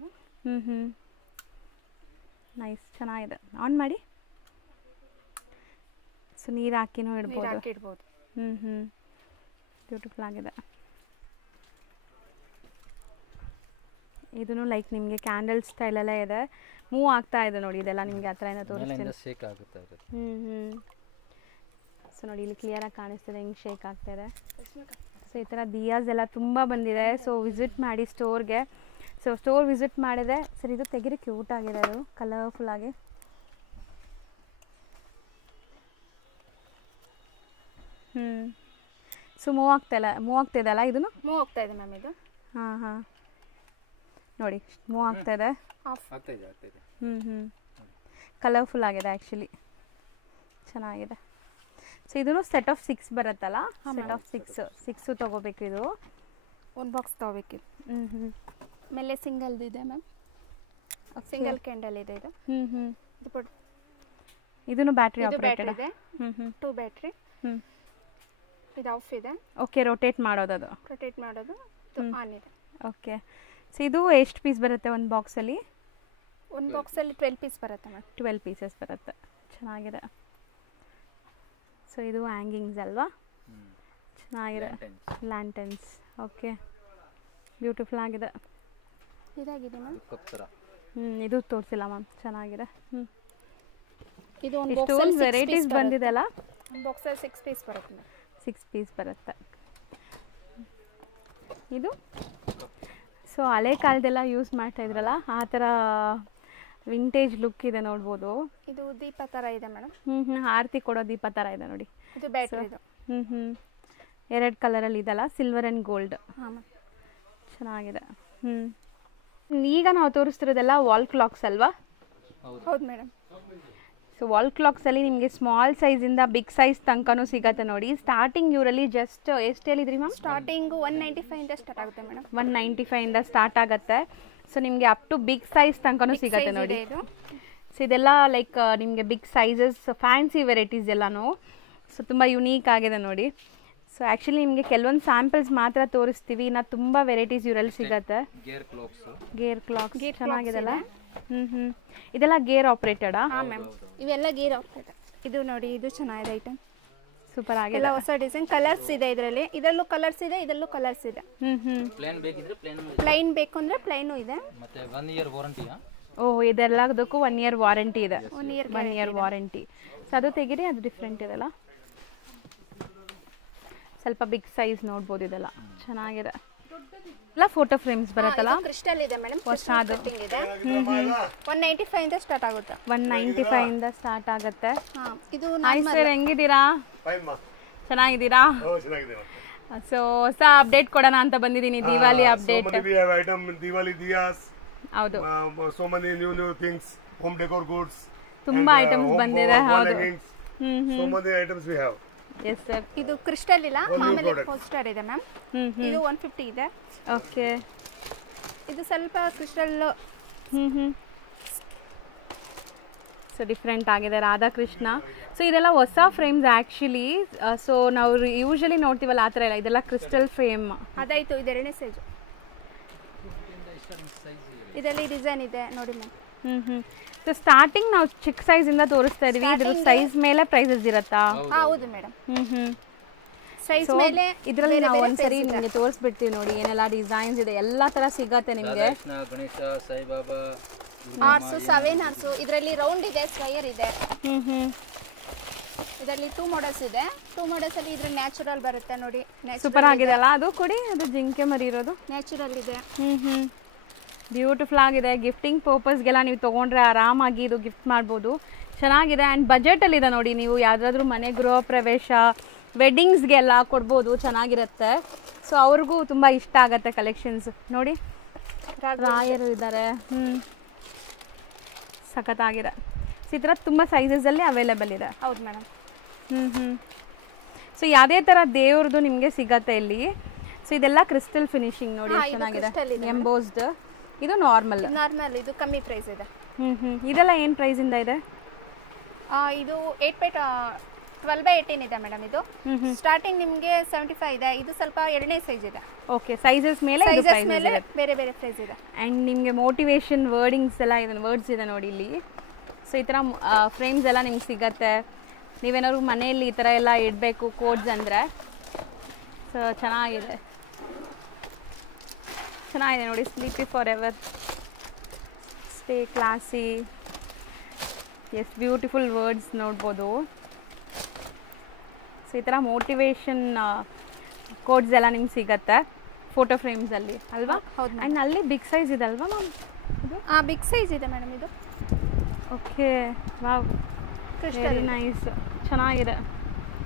ನೈಸ್, ಚೆನ್ನಾಗಿದೆ. ಆನ್ ಮಾಡಿ. ಸೊ ನೀರು ಹಾಕಿನೂ ಇಡ್ಬೋದು. ಬ್ಯೂಟಿಫುಲ್ ಆಗಿದೆ. ಇದೂ ಲೈಕ್ ನಿಮಗೆ ಕ್ಯಾಂಡಲ್ ಸ್ಟೈಲಲ್ಲೇ ಇದೆ, ಮೂವ್ ಆಗ್ತಾ ಇದೆ ನೋಡಿ. ಇದೆಲ್ಲ ನಿಮಗೆ ಹತ್ರ ಏನೋ ತೋರಿಸ್ತೀನಿ. ಸೊ ನೋಡಿ, ಇಲ್ಲಿ ಕ್ಲಿಯರಾಗಿ ಕಾಣಿಸ್ತಿದೆ, ಹಿಂಗೆ ಶೇಕ್ ಆಗ್ತಾ ಇದೆ. ಸೊ ಈ ಥರ ದಿಯಾಸ್ ಎಲ್ಲ ತುಂಬ ಬಂದಿದೆ. ಸೊ ವಿಸಿಟ್ ಮಾಡಿ ಸ್ಟೋರ್ಗೆ. ಸೊ ಸ್ಟೋರ್ ವಿಸಿಟ್ ಮಾಡಿದೆ. ಸರ್ ಇದು ತೆಗಿರಿ, ಕ್ಯೂಟ್ ಆಗಿದೆ, ಅದು ಕಲರ್ಫುಲ್ ಆಗಿ. ಸೊ ಮೂವ್ ಆಗ್ತಿದೆ ಅಲ್ಲ? ಇದನ್ನು ಮೂವ್ ಆಗ್ತಾ ಇದೆ ಮ್ಯಾಮ್. ಇದು ಹಾಂ ನೋಡಿ, ಮೂವ್ ಆಗ್ತಾ ಇದೆ. ಕಲರ್ಫುಲ್ ಆಗಿದೆ ಆ್ಯಕ್ಚುಲಿ, ಚೆನ್ನಾಗಿದೆ. ಸೊ ಇದೂ ಸೆಟ್ ಆಫ್ 6 ಬರುತ್ತಲ್ಲ? ಸೆಟ್ ಆಫ್ 6 ತೊಗೋಬೇಕು. ಇದು ಒಂದು ಬಾಕ್ಸ್ ತೊಗೋಬೇಕಿದು. ಆಮೇಲೆ ಸಿಂಗಲ್ದು ಇದೆ ಮ್ಯಾಮ್, ಸಿಂಗಲ್ ಕ್ಯಾಂಡಲ್ ಇದೆ. ಇದು ಇದೂ ಬ್ಯಾಟ್ರಿ ಆಪರೇಟೆಡ್ ಇದೆ. 2 ಬ್ಯಾಟ್ರಿ. ಇದು ಆಫ್ ಇದೆ. ಓಕೆ, ರೊಟೇಟ್ ಮಾಡೋದು ಆನ್ ಇದೆ. ಓಕೆ, ಸೊ ಇದು ಎಷ್ಟು ಪೀಸ್ ಬರುತ್ತೆ ಒಂದು ಬಾಕ್ಸಲ್ಲಿ? ಒಂದು ಬಾಕ್ಸಲ್ಲಿ 12 ಪೀಸ್ ಬರುತ್ತೆ ಮ್ಯಾಮ್. 12 ಪೀಸಸ್ ಬರುತ್ತೆ, ಚೆನ್ನಾಗಿದೆ. ಸೊ ಇದು ಹ್ಯಾಂಗಿಂಗ್ಸ್ ಅಲ್ವಾ? ಚೆನ್ನಾಗಿದೆ, ಲ್ಯಾಂಟನ್ಸ್. ಓಕೆ, ಬ್ಯೂಟಿಫುಲ್ ಆಗಿದೆ. ಇದಾಗಿದೆ ಮ್ಯಾಮ್. ಇದು ತೋರಿಸಿಲ್ಲ ಮ್ಯಾಮ್, ಚೆನ್ನಾಗಿದೆ. ಇದು ಒಂದು ಎಷ್ಟೊಂದು ವೆರೈಟೀಸ್ ಬಂದಿದೆ ಅಲ್ಲ? ಒಂದು ಬಾಕ್ಸಲ್ಲಿ 6 ಪೀಸ್ ಬರುತ್ತೆ ಮ್ಯಾಮ್. 6 ಪೀಸ್ ಬರುತ್ತೆ. ಇದು ಸೊ ಹಳೆ ಕಾಲದೆಲ್ಲ ಯೂಸ್ ಮಾಡ್ತಾ ಇದ್ರಲ್ಲ ಆ ಥರ ವಿಂಟೇಜ್ ಲುಕ್ ಇದೆ ನೋಡ್ಬೋದು. ಇದು ದೀಪ ಥರ ಇದೆ ಮೇಡಮ್. ಆರತಿ ಕೊಡೋ ದೀಪ ಥರ ಇದೆ ನೋಡಿ. ಇದು ಬ್ಯಾಟ್ರಿ ಇದು. 2 ಕಲರಲ್ಲಿ ಇದಲ್ಲ, ಸಿಲ್ವರ್ ಆ್ಯಂಡ್ ಗೋಲ್ಡ್. ಹಾಂ ಚೆನ್ನಾಗಿದೆ. ಈಗ ನಾವು ತೋರಿಸ್ತಿರೋದೆಲ್ಲ ವಾಲ್ ಕ್ಲಾಕ್ಸ್ ಅಲ್ವಾ? ಹೌದು ಮೇಡಮ್. ಸೊ ವಾಲ್ ಕ್ಲಾಕ್ಸಲ್ಲಿ ನಿಮಗೆ ಸ್ಮಾಲ್ ಸೈಜಿಂದ ಬಿಗ್ ಸೈಜ್ ತನಕನೂ ಸಿಗತ್ತೆ ನೋಡಿ. ಸ್ಟಾರ್ಟಿಂಗ್ ಇವರಲ್ಲಿ ಜಸ್ಟ್ ಎಷ್ಟು ಹೇಳಿದ್ರಿ ಮ್ಯಾಮ್? ಸ್ಟಾರ್ಟಿಂಗು 195 ಇಂದ ಸ್ಟಾರ್ಟ್ ಆಗುತ್ತೆ ಮೇಡಮ್. 195 ಇಂದ ಸ್ಟಾರ್ಟ್ ಆಗುತ್ತೆ. ಸೊ ನಿಮಗೆ ಅಪ್ ಟು ಬಿಗ್ ಸೈಜ್ ತನಕನೂ ಸಿಗತ್ತೆ ನೋಡಿ. ಸೊ ಇದೆಲ್ಲ ಲೈಕ್ ನಿಮಗೆ ಬಿಗ್ ಸೈಜಸ್ ಫ್ಯಾನ್ಸಿ ವೆರೈಟೀಸ್ ಎಲ್ಲನೂ. ಸೊ ತುಂಬ ಯುನೀಕ್ ಆಗಿದೆ ನೋಡಿ. ಸೊ ಆ್ಯಕ್ಚುಲಿ ನಿಮಗೆ ಕೆಲವೊಂದು ಸ್ಯಾಂಪಲ್ಸ್ ಮಾತ್ರ ತೋರಿಸ್ತೀವಿ, ಇನ್ನು ತುಂಬ ವೆರೈಟೀಸ್ ಇವರಲ್ಲಿ ಸಿಗತ್ತೆ. ಗೇರ್ ಕ್ಲಾಕ್ಸ್ ಚೆನ್ನಾಗಿದೆಲ್ಲ. ಇದೆಲ್ಲ ಗೇರ್ ಆಪ್ರೇಟೆಡಾ? ಹಾಂ ಮ್ಯಾಮ್, ಇವೆಲ್ಲ ಗೇರ್ ಆಪ್ರೇಟೆಡ್. ಇದು ನೋಡಿ, ಇದು ಚೆನ್ನಾಗಿದೆ ಐಟಮ್, ಸೂಪರ್ ಆಗಿದೆ. ಎಲ್ಲ ಹೊಸ ಡಿಸೈನ್, ಕಲರ್ಸ್ ಇದೆ ಇದರಲ್ಲಿ. ಇದರಲ್ಲೂ ಕಲರ್ಸ್ ಇದೆ, ಇದರಲ್ಲೂ ಕಲರ್ಸ್ ಇದೆ. ಪ್ಲೈನ್ ಬೇಕು ಅಂದ್ರೆ ಪ್ಲೈನು ಇದೆ. ಮತ್ತೆ 1 ಇಯರ್ ವಾರಂಟಿಯಾ? ಓಹ್, ಇದೆಲ್ಲದಕ್ಕೂ 1 ಇಯರ್ ವಾರಂಟಿ ಇದೆ. 1 ಇಯರ್ ವಾರಂಟಿ. ಸೊ ಅದು ತೆಗೀರಿ, ಅದು ಡಿಫ್ರೆಂಟ್ ಇದೆಲ್ಲ, ಸ್ವಲ್ಪ ಬಿಗ್ ಸೈಜ್ ನೋಡ್ಬೋದು. ಇದೆಲ್ಲ ಚೆನ್ನಾಗಿದೆ. ಎಲ್ಲ ಫೋಟೋ ಫ್ರೇಮ್ಸ್ ಬರುತ್ತಲ್ಲ. ಕ್ರಿಸ್ಟಲ್ ಇದೆ ಮೇಡಮ್, ಹೊಸದು ಇದೆ. 195 ಇಂದ ಸ್ಟಾರ್ಟ್ ಆಗುತ್ತೆ. 195 ಇಂದ ಸ್ಟಾರ್ಟ್ ಆಗುತ್ತೆ. ಹಾಂ, ಇದು ಹಾಯ್ ಸರ್, ಹೆಂಗಿದ್ದೀರಾ? ಚೆನ್ನಾಗಿದ್ದೀರಾ? ಸೊ ಹೊಸ ಅಪ್ಡೇಟ್ ಕೊಡೋಣ ಅಂತ ಬಂದಿದ್ದೀನಿ, ದಿವಾಲಿ ಅಪ್ಡೇಟ್. ಹೌದು, so many new things, home decor goods, ತುಂಬಾ ಐಟಮ್ಸ್ ಬಂದಿದೆ. ಹೌದು, so many items we have. Yes sir. ಇದು ಕ್ರಿಸ್ಟಲ್ ಇಲ್ಲ, ಮಾಮೂಲಿ ಪೋಸ್ಟರ್ ಇದೆ ಮ್ಯಾಮ್. ಇದು 150 ಇದೆ. ಓಕೆ, ಇದು ಸ್ವಲ್ಪ ಕ್ರಿಸ್ಟಲ್. ಸೊ ಡಿಫ್ರೆಂಟ್ ಆಗಿದೆ, ರಾಧಾಕೃಷ್ಣ. ಸೊ ಇದೆಲ್ಲ ಹೊಸ ಫ್ರೇಮ್ಸ್ ಆ್ಯಕ್ಚುಲಿ. ಸೊ ನಾವು ಯೂಶಲಿ ನೋಡ್ತೀವಲ್ಲ ಆ ಥರ ಇಲ್ಲ, ಇದೆಲ್ಲ ಕ್ರಿಸ್ಟಲ್ ಫ್ರೇಮ್. ಅದಾಯಿತು, ಇದು 2ನೇ ಸೈಜು. ಇದರಲ್ಲಿ ಡಿಸೈನ್ ಇದೆ ನೋಡಿ ಮ್ಯಾಮ್. ಸೊ ಸ್ಟಾರ್ಟಿಂಗ್ ನಾವು ಚಿಕ್ಕ ಸೈಜಿಂದ ತೋರಿಸ್ತಾ ಇದೀವಿ. ಇದ್ರ ಸೈಜ್ ಮೇಲೆ ಪ್ರೈಸಸ್ ಇರುತ್ತಾ? ಹೌದು ಮೇಡಮ್, ಸೈಜ್ ಮೇಲೆ. ಇದರಲ್ಲಿ ನಾವು ಒಂದ್ಸರಿ ನಿಮಗೆ ತೋರಿಸ್ಬಿಡ್ತೀವಿ ನೋಡಿ, ಏನೆಲ್ಲ ಡಿಸೈನ್ಸ್ ಇದೆ, ಎಲ್ಲ ತರ ಸಿಗತ್ತೆ ನಿಮಗೆ. ಗಣೇಶ, ಸಾಯಿಬಾಬಾ, ಆರ್ಸು, 7 ಆರ್ಸು. ಇದರಲ್ಲಿ ರೌಂಡ್ ಇದೆ, ಸ್ಕ್ವಯರ್ ಇದೆ. ಇದರಲ್ಲಿ 2 ಮಾಡೆಲ್ಸ್ ಇದೆ. 2 ಮಾಡೆಲ್ಸ್ ಅಲ್ಲಿ ಇದ್ರ ನ್ಯಾಚುರಲ್ ಬರುತ್ತೆ ನೋಡಿ. ಸೂಪರ್ ಆಗಿದೆ ಅಲ್ಲ? ಅದು ಕೊಡಿ, ಅದು ಜಿಂಕೆ ಮರಿ ಇರೋದು ನ್ಯಾಚುರಲ್ ಇದೆ. ಬ್ಯೂಟಿಫುಲ್ ಆಗಿದೆ. ಗಿಫ್ಟಿಂಗ್ ಪರ್ಪಸ್ಗೆಲ್ಲ ನೀವು ತೊಗೊಂಡ್ರೆ ಆರಾಮಾಗಿ ಇದು ಗಿಫ್ಟ್ ಮಾಡ್ಬೋದು. ಚೆನ್ನಾಗಿದೆ ಆ್ಯಂಡ್ ಬಜೆಟಲ್ಲಿದೆ ನೋಡಿ. ನೀವು ಯಾವುದಾದ್ರೂ ಮನೆ ಗೃಹ ಪ್ರವೇಶ, ವೆಡ್ಡಿಂಗ್ಸ್ಗೆಲ್ಲ ಕೊಡ್ಬೋದು, ಚೆನ್ನಾಗಿರುತ್ತೆ. ಸೊ ಅವ್ರಿಗೂ ತುಂಬ ಇಷ್ಟ ಆಗುತ್ತೆ ಕಲೆಕ್ಷನ್ಸ್ ನೋಡಿ. ರಾಯರು ಇದ್ದಾರೆ. ಸಖತ್ತಾಗಿದೆ. ಸೊ ಈ ಥರ ತುಂಬ ಸೈಜಸಲ್ಲಿ ಅವೈಲೇಬಲ್ ಇದೆ. ಹೌದು ಮೇಡಮ್. ಸೊ ಯಾವುದೇ ಥರ ದೇವ್ರದ್ದು ನಿಮಗೆ ಸಿಗತ್ತೆ ಇಲ್ಲಿ. ಸೊ ಇದೆಲ್ಲ ಕ್ರಿಸ್ಟಲ್ ಫಿನಿಶಿಂಗ್ ನೋಡಿ, ಚೆನ್ನಾಗಿದೆ. ಎಂಬೋಸ್ಡ್. ಇದು ನಾರ್ಮಲ್. ಇದು ಕಮ್ಮಿ ಪ್ರೈಸ್ ಇದೆ. ಇದೆಲ್ಲ ಏನು ಪ್ರೈಸಿಂದ ಇದೆ? ಇದು 12/18 ಇದೆ ಮೇಡಮ್. ಇದು ಸ್ಟಾರ್ಟಿಂಗ್ ನಿಮಗೆ 75 ಇದೆ. ಇದು ಸ್ವಲ್ಪ 2ನೇ ಸೈಜ್ ಇದೆ. ಓಕೆ, ಸೈಜಸ್ ಮೇಲೆ ಬೇರೆ ಬೇರೆ ಪ್ರೈಸ್ ಇದೆ. ಆ್ಯಂಡ್ ನಿಮಗೆ ಮೋಟಿವೇಶನ್ ವರ್ಡಿಂಗ್ಸ್ ಎಲ್ಲ ಇದೆ, ವರ್ಡ್ಸ್ ಇದೆ ನೋಡಿ ಇಲ್ಲಿ. ಸೊ ಈ ಥರ ಫ್ರೇಮ್ಸ್ ಎಲ್ಲ ನಿಮ್ಗೆ ಸಿಗತ್ತೆ. ನೀವೇನಾದ್ರು ಮನೆಯಲ್ಲಿ ಈ ಥರ ಎಲ್ಲ ಇಡಬೇಕು ಕೋಡ್ಸ್ ಅಂದರೆ. ಸೊ ಚೆನ್ನಾಗಿದೆ ನೋಡಿ. Sleepy forever, stay classy. Yes, beautiful words ನೋಡ್ಬೋದು. ಸೊ ಈ ಥರ ಮೋಟಿವೇಶನ್ ಕೋಡ್ಸ್ ಎಲ್ಲ ನಿಮ್ಗೆ ಸಿಗತ್ತೆ ಫೋಟೋ ಫ್ರೇಮ್ಸಲ್ಲಿ ಅಲ್ವಾ? ಹೌದು. ಆ್ಯಂಡ್ ಅಲ್ಲಿ ಬಿಗ್ ಸೈಜ್ ಇದೆ ಅಲ್ವಾ ಮ್ಯಾಮ್? ಬಿಗ್ ಸೈಜ್ ಇದೆ ಮೇಡಮ್ ಇದು. ಓಕೆ, ವಾವ್, ವೆರಿ ನೈಸ್, ಚೆನ್ನಾಗಿದೆ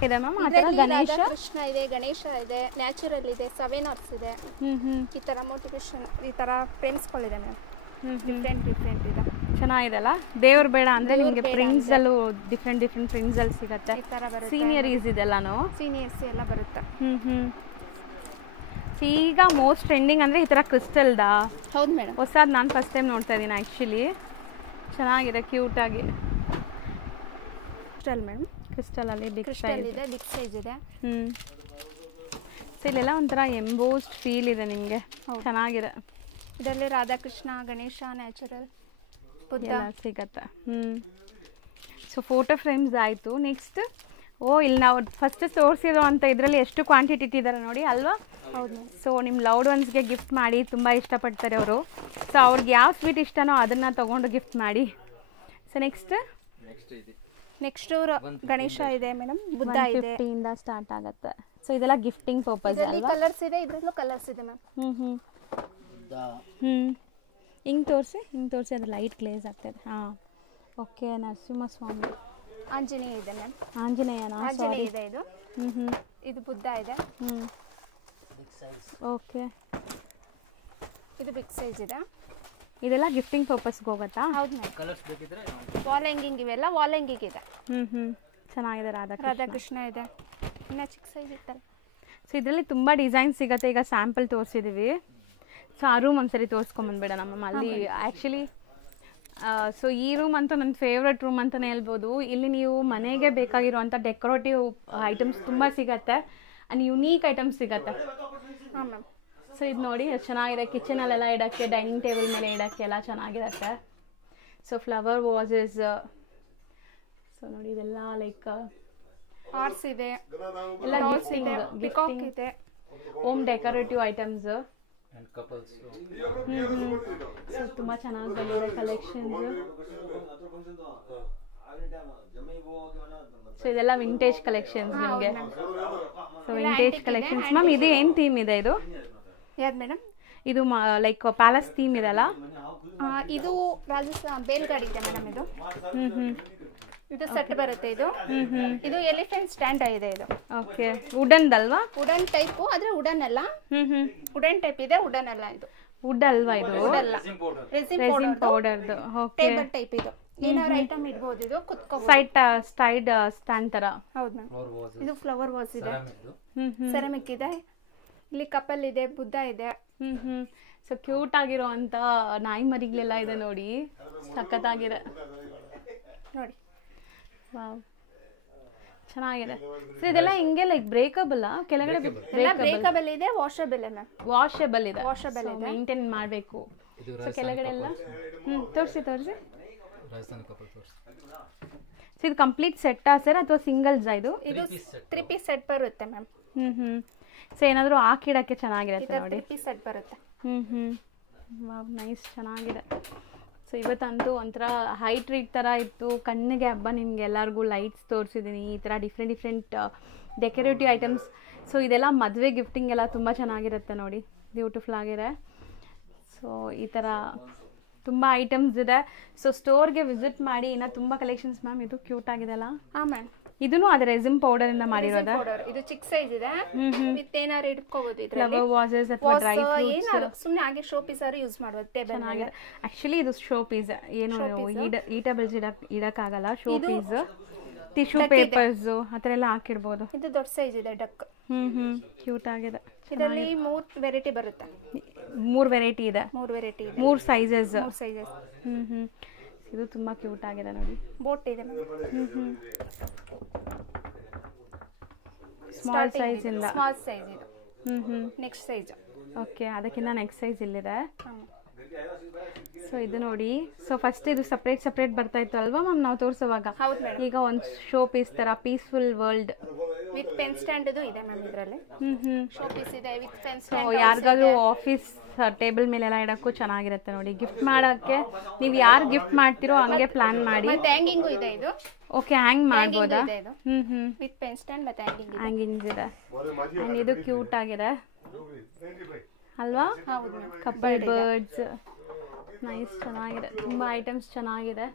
ಇದೆ ಮ್ಯಾಮ್. ಆ ಥರ ಗಣೇಶ, ಕೃಷ್ಣ ಇದೆ, ಗಣೇಶ ಇದೆ, ನ್ಯಾಚುರಲ್ ಇದೆ, 7 ಆರ್ಸ್ ಇದೆ. ಈ ಥರ ಮೋಟಿವೇಶನ್, ಈ ಥರ ಫ್ರೇಮ್ಸ್ಗಳಿದೆ ಮೇಡಮ್. ಡಿಫ್ರೆಂಟ್ ಇದೆ. ಚೆನ್ನಾಗಿದೆ ಅಲ್ಲ? ದೇವ್ರು ಬೇಡ ಅಂದರೆ ನಿಮಗೆ ಪ್ರಿಂಟ್ಸಲ್ಲೂ ಡಿಫ್ರೆಂಟ್ ಪ್ರಿಂಟ್ಸಲ್ಲಿ ಸಿಗುತ್ತೆ. ಸೀನಿಯರೀಸ್ ಇದೆಲ್ಲಾನು, ಸೀನಿಯರ್ಸ್ ಎಲ್ಲ ಬರುತ್ತೆ. ಈಗ ಮೋಸ್ಟ್ ಟ್ರೆಂಡಿಂಗ್ ಅಂದರೆ ಈ ಥರ ಕ್ರಿಸ್ಟಲ್ದಾ? ಹೌದು ಮೇಡಮ್. ಹೊಸದು ನಾನು ಫಸ್ಟ್ ಟೈಮ್ ನೋಡ್ತಾ ಇದ್ದೀನಿ ಆ್ಯಕ್ಚುಲಿ. ಚೆನ್ನಾಗಿದೆ, ಕ್ಯೂಟಾಗಿ. Crystal madam. ಕ್ರಿಸ್ಟಲಲ್ಲಿ ಬಿಗ್ ಸೈಜ್ ಇದೆ, ಬಿಗ್ ಸೈಜ್ ಇದೆ. ಸೊ ಇಲ್ಲೆಲ್ಲ ಒಂಥರ ಎಂಬೋಸ್ಡ್ ಫೀಲ್ ಇದೆ ನಿಮಗೆ, ಚೆನ್ನಾಗಿದೆ. ಇದರಲ್ಲಿ ರಾಧಾಕೃಷ್ಣ, ಗಣೇಶ, ನ್ಯಾಚುರಲ್, ಬುದ್ಧ ಸಿಗತ್ತೆ. ಸೊ ಫೋಟೋ ಫ್ರೇಮ್ಸ್ ಆಯಿತು. ನೆಕ್ಸ್ಟ್ ಇಲ್ಲಿ ನಾವು ಫಸ್ಟ್ ತೋರಿಸಿರೋ ಅಂತ ಇದರಲ್ಲಿ ಎಷ್ಟು ಕ್ವಾಂಟಿಟಿ ಇಟ್ಟಿದ್ದಾರೆ ನೋಡಿ ಅಲ್ವಾ? ಹೌದು. ಸೊ ನಿಮ್ಮ ಲವ್ಡ್ ಒನ್ಸ್ಗೆ ಗಿಫ್ಟ್ ಮಾಡಿ, ತುಂಬ ಇಷ್ಟಪಡ್ತಾರೆ ಅವರು. ಸೊ ಅವ್ರಿಗೆ ಯಾವ ಸ್ವೀಟ್ ಇಷ್ಟನೋ ಅದನ್ನು ತೊಗೊಂಡು ಗಿಫ್ಟ್ ಮಾಡಿ. ಸೊ ನೆಕ್ಸ್ಟ್ ನೆಕ್ಸ್ಟ್ ಗಣೇಶ ಇದೆ ಮೇಡಮ್, ಬುದ್ಧ ಇದೆ. 150 ಇಂದ ಸ್ಟಾರ್ಟ್ ಆಗುತ್ತೆ. ಸೊ ಇದೆಲ್ಲ ಗಿಫ್ಟಿಂಗ್ ಪರ್ಪಸ್ ಇದರಲ್ಲಿ ಅಲ್ವಾ? ಕಲರ್ಸ್ ಇದೆ, ಇದರಲ್ಲೂ ಕಲರ್ಸ್ ಇದೆ ಮ್ಯಾಮ್. ಹಿಂಗೆ ತೋರಿಸಿ ಅದು ಲೈಟ್ ಗ್ಲೇಸ್ ಆಗ್ತದೆ. ಹಾಂ, ಓಕೆ. ನರಸಿಂಹಸ್ವಾಮಿ, ಆಂಜನೇಯ ಇದೆ ಮ್ಯಾಮ್. ಆಂಜನೇಯನಾ? ಆಂಜನೇಯ ಇದೆ ಇದು. ಇದು ಬುದ್ಧ ಇದೆ. ಓಕೆ. ಇದು ಬಿಗ್ ಸೈಜ್ ಇದೆ. ಇದೆಲ್ಲ ಗಿಫ್ಟಿಂಗ್ ಪರ್ಪಸ್ಗೆ ಹೋಗುತ್ತಾ? ಹೌದು ಮ್ಯಾಮ್. ಕಲರ್ಸ್ ಬೇಕಿದ್ರೆ ವಾಲ್ ಹ್ಯಾಂಗಿಂಗ್ ಇವೆಲ್ಲ ವಾಲ್ ಹ್ಯಾಂಗಿಂಗ್ ಇದೆ. ಚೆನ್ನಾಗಿದೆ. ರಾಧಾಕೃಷ್ಣ ಇದೆ. ಇನ್ನು ಚಿಕ್ಕ ಸೈಜ್ ಇತ್ತಲ್ಲ. ಸೊ ಇದರಲ್ಲಿ ತುಂಬ ಡಿಸೈನ್ ಸಿಗುತ್ತೆ. ಈಗ ಸ್ಯಾಂಪಲ್ ತೋರಿಸಿದ್ದೀವಿ. ಸೊ ಆ ರೂಮ್ ಒಂದ್ಸರಿ ತೋರಿಸ್ಕೊಂಬಂದ್ಬೇಡ ನಮ್ಮ ಅಲ್ಲಿ ಆ್ಯಕ್ಚುಲಿ. ಸೊ ಈ ರೂಮ್ ಅಂತೂ ನನ್ನ ಫೇವ್ರೆಟ್ ರೂಮ್ ಅಂತಲೇ ಹೇಳ್ಬೋದು. ಇಲ್ಲಿ ನೀವು ಮನೆಗೆ ಬೇಕಾಗಿರುವಂಥ ಡೆಕೋರೇಟಿವ್ ಐಟಮ್ಸ್ ತುಂಬ ಸಿಗತ್ತೆ ಆ್ಯಂಡ್ ಯುನೀಕ್ ಐಟಮ್ಸ್ ಸಿಗತ್ತೆ. ಹಾಂ ಮ್ಯಾಮ್. ಸೊ ಇದು ನೋಡಿ ಎಷ್ಟು ಚೆನ್ನಾಗಿದೆ. ಕಿಚನಲ್ಲೆಲ್ಲ ಇಡೋಕ್ಕೆ, ಡೈನಿಂಗ್ ಟೇಬಲ್ ಮೇಲೆ ಇಡೋಕ್ಕೆ ಎಲ್ಲ ಚೆನ್ನಾಗಿರುತ್ತೆ. So flower ವಾಸಸ್. ಸೊ ನೋಡಿ ಇದೆಲ್ಲ ಲೈಕ್ ಹಾರ್ಸ್ ಇದೆ, ಎಲ್ಲ ಗಿಫ್ಟಿಂಗ್ ಇದೆ, home decorative items. and couples. So ತುಂಬ ಚೆನ್ನಾಗಿ ಬಂದಿದೆ ಕಲೆಕ್ಷನ್ಸ್. ಸೊ ಇದೆಲ್ಲ ವಿಂಟೇಜ್ ಕಲೆಕ್ಷನ್ಸ್ ನಿಮಗೆ. So vintage collections. ಮ್ಯಾಮ್ ಇದು ಏನು ಥೀಮ್ ಇದೆ? ಇದು ಯಾವ್ದು ಮೇಡಮ್? ಇದು ಲೈಕ್ ಪ್ಯಾಲೇಸ್ ಥೀಮ್ ಇದೆಲ್ಲ. ಇದು ರಾಜಸ್ಥಾನ್ ಬೇಲ್ಗಾಡಿ ಇದೆ ಮೇಡಮ್. ಇದು ಇದು ಸೆಟ್ ಬರುತ್ತೆ. ಇದು ಎಲಿಫೆಂಟ್ ಸ್ಟ್ಯಾಂಡ್ ಇದೆ. ಇದು ಓಕೆ. ವುಡನ್ ಅಲ್ವಾ? ವುಡನ್ ಟೈಪು, ಆದ್ರೆ ವುಡನ್ ಅಲ್ಲ. ವುಡನ್ ಟೈಪ್ ಇದೆ, ವುಡನ್ ಅಲ್ಲ. ಇದು ವುಡ್ ಅಲ್ವಾ? ಇದು ರೆಸಿನ್ ಪೌಡರ್ದು. ಓಕೆ. ಟೇಬಲ್ ಟೈಪ್ ಇದು. ಏನಾದ್ರು ಐಟಮ್ ಇಡಬಹುದು. ಇದು ಕುತ್ಕೋಬಹುದು. ಸೈಡ್ ಸ್ಟ್ಯಾಂಡ್ ತರ. ಹೌದು ಮ್ಯಾಮ್. ಇದು ಫ್ಲವರ್ ವಾಸ್ ಇದೆ, ಸೆರಾಮಿಕ್ ಇದೆ. ಇಲ್ಲಿ ಕಪಲ್ ಇದೆ, ಬುದ್ಧ ಇದೆ. ಸೊ ಕ್ಯೂಟ್ ಆಗಿರೋ ಅಂತ ನಾಯಿ ಮರಿಗಳೆಲ್ಲ ಇದೆ ನೋಡಿ. ಸಖತ್ತಾಗಿದೆ ನೋಡಿ. ವಾವ್, ಚೆನ್ನಾಗಿದೆ. ಸೊ ಇದೆಲ್ಲ ಹಿಂಗೆ ಲೈಕ್ ಬ್ರೇಕಬಲ್ ಕೆಳಗಡೆ? ಬ್ರೇಕಬಲ್ ಇದೆ, ವಾಷಬಲ್ ಮ್ಯಾಮ್. ವಾಷಬಲ್ ಇದೆ. ವಾಷಬಲ್ ಇದೆ, ಮೇಂಟೈನ್ ಮಾಡಬೇಕು. ಸೊ ಕೆಳಗಡೆ ಎಲ್ಲ ತೋರಿಸಿ. ರಾಜಸ್ಥಾನಿ ಕಪಲ್ ತೋರಿಸಿ. ಸೊ ಇದು ಕಂಪ್ಲೀಟ್ ಸೆಟ್ಟಾ ಸರ್ ಅಥವಾ ಸಿಂಗಲ್ಸ್? ಇದು 3 ಪೀಸ್ ಸೆಟ್ ಬರುತ್ತೆ ಮ್ಯಾಮ್. ಸೊ ಏನಾದರೂ ಹಾಕಿಡಕ್ಕೆ ಚೆನ್ನಾಗಿರುತ್ತೆ ನೋಡಿ. 3 ಪೀಸ್ ಸೆಟ್ ಬರುತ್ತೆ. ವಾವ್, ನೈಸ್, ಚೆನ್ನಾಗಿದೆ. ಸೊ ಇವತ್ತಂತೂ ಒಂಥರ ಹೈ ಟ್ರೀಟ್ ಥರ ಇತ್ತು. ಕಣ್ಣಿಗೆ ಹಬ್ಬ. ನಿಮ್ಗೆ ಎಲ್ಲರಿಗೂ ಲೈಟ್ಸ್ ತೋರಿಸಿದ್ದೀನಿ. ಈ ಥರ ಡಿಫ್ರೆಂಟ್ ಡೆಕೋರೇಟಿವ್ ಐಟಮ್ಸ್. ಸೊ ಇದೆಲ್ಲ ಮದುವೆ ಗಿಫ್ಟಿಂಗ್ ಎಲ್ಲ ತುಂಬ ಚೆನ್ನಾಗಿರುತ್ತೆ ನೋಡಿ. ಬ್ಯೂಟಿಫುಲ್ ಆಗಿದೆ. ಸೊ ಈ ಥರ ತುಂಬ ಐಟಮ್ಸ್ ಇದೆ. ಸೊ ಸ್ಟೋರ್ಗೆ ವಿಸಿಟ್ ಮಾಡಿ. ಇನ್ನು ತುಂಬ ಕಲೆಕ್ಷನ್ಸ್. ಮ್ಯಾಮ್ ಇದು ಕ್ಯೂಟ್ ಆಗಿದೆ ಅಲ್ಲ? ಹಾಂ ಮ್ಯಾಮ್. ಇದನ್ನು ಅದೇ ರೆಸಿನ್ ಪೌಡರ್ ಇಂದ ಮಾಡಿರೋದಾ? ಇದು ಚಿಕ್ಕ ಸೈಜ್ ಇದೆ. ವಿತ್ ಏನಾರು ಇಟ್ಕೋಬಹುದು. ಇದ್ರಲ್ಲಿ ಫ್ಲವರ್ ವಾಸಸ್ ಅಥವಾ ಡ್ರೈ ಫ್ರೂಟ್ಸ್. ಸುಮ್ಮನೆ ಹಾಗೆ ಶೋ ಪೀಸ್ ಆರು ಯೂಸ್ ಮಾಡಬಹುದು ಟೇಬಲ್ ಮೇಲೆ. ಆಕ್ಚುಲಿ ಇದು ಶೋ ಪೀಸ್. ಏನು ಈಟೇಬಲ್ಸ್ ಇಡಕ್ಕಾಗಲ್ಲ. Showpiece. ಟಿಶ್ಯೂ ಪೇಪರ್ಸ್ ಆ ಥರ ಎಲ್ಲ ಹಾಕಿಡ್ಬೋದು. ಇದು ದೊಡ್ಡ ಸೈಜ್ ಇದೆ, ಡಕ್. ಕ್ಯೂಟ್ ಆಗಿದೆ. ಇದರಲ್ಲಿ 3 ವೆರೈಟಿ ಬರುತ್ತೆ. 3 ವೆರೈಟಿ ಇದೆ. 3 ವೆರೈಟಿ ಇದೆ. 3 ಸೈಜಸ್. ಇದು ತುಂಬಾ ಕ್ಯೂಟ್ ಆಗಿದೆ ನೋಡಿ. ಬೋಟ್ ಇದೆ. ಸ್ಮಾಲ್ ಸೈಜ್ ಇಂದ. ಸ್ಮಾಲ್ ಸೈಜ್ ಇದು. Next size. ಓಕೆ, ಅದಕ್ಕಿಂತ ನೆಕ್ಸ್ಟ್ ಸೈಜ್ ಇಲ್ಲಿದೆ. ಸೊ ಇದು ನೋಡಿ. ಸೊ ಫಸ್ಟ್ ಇದು ಸಪ್ರೇಟ್ ಬರ್ತಾ ಇತ್ತು ಅಲ್ವಾ ಮ್ಯಾಮ್ ನಾವು ತೋರಿಸುವಾಗ? ಈಗ ಒಂದು ಶೋ ಪೀಸ್ ತರ peaceful world with pen stand ಇದೆ ಮ್ಯಾಮ್. ಇದರಲ್ಲಿ ಶೋ ಪೀಸ್ ಇದೆ ವಿತ್ ಪೆನ್ ಸೊ ಸ್ಟ್ಯಾಂಡ್. ಯಾರಿಗಾದ್ರೂ ಆಫೀಸ್ ಟೇಬಲ್ ಮೇಲೆಲ್ಲ ಇಡಕ್ಕೂ ಚೆನ್ನಾಗಿರುತ್ತೆ ನೋಡಿ. ಗಿಫ್ಟ್ ಮಾಡೋಕ್ಕೆ ನೀವು ಯಾರು ಗಿಫ್ಟ್ ಮಾಡ್ತಿರೋ ಹಂಗೆ ಪ್ಲಾನ್ ಮಾಡಿ. ಮತ್ತೆ ಹ್ಯಾಂಗಿಂಗ್ ಇದೆ ಇದು. ಓಕೆ, ಹ್ಯಾಂಗ್ ಮಾಡ್ಬೋದಾ? ವಿತ್ ಪೆನ್ ಸ್ಟ್ಯಾಂಡ್ ಮತ್ತೆ ಹ್ಯಾಂಗಿಂಗ್ಸ್ ಇದೆ. ಅಂಡ್ ಇದು ಕ್ಯೂಟ್ ಆಗಿದೆ ಅಲ್ವಾ? Couple birds. ನೈಸ್, ಚೆನ್ನಾಗಿದೆ. ತುಂಬಾ ಐಟಮ್ಸ್ ಚೆನ್ನಾಗಿದೆ.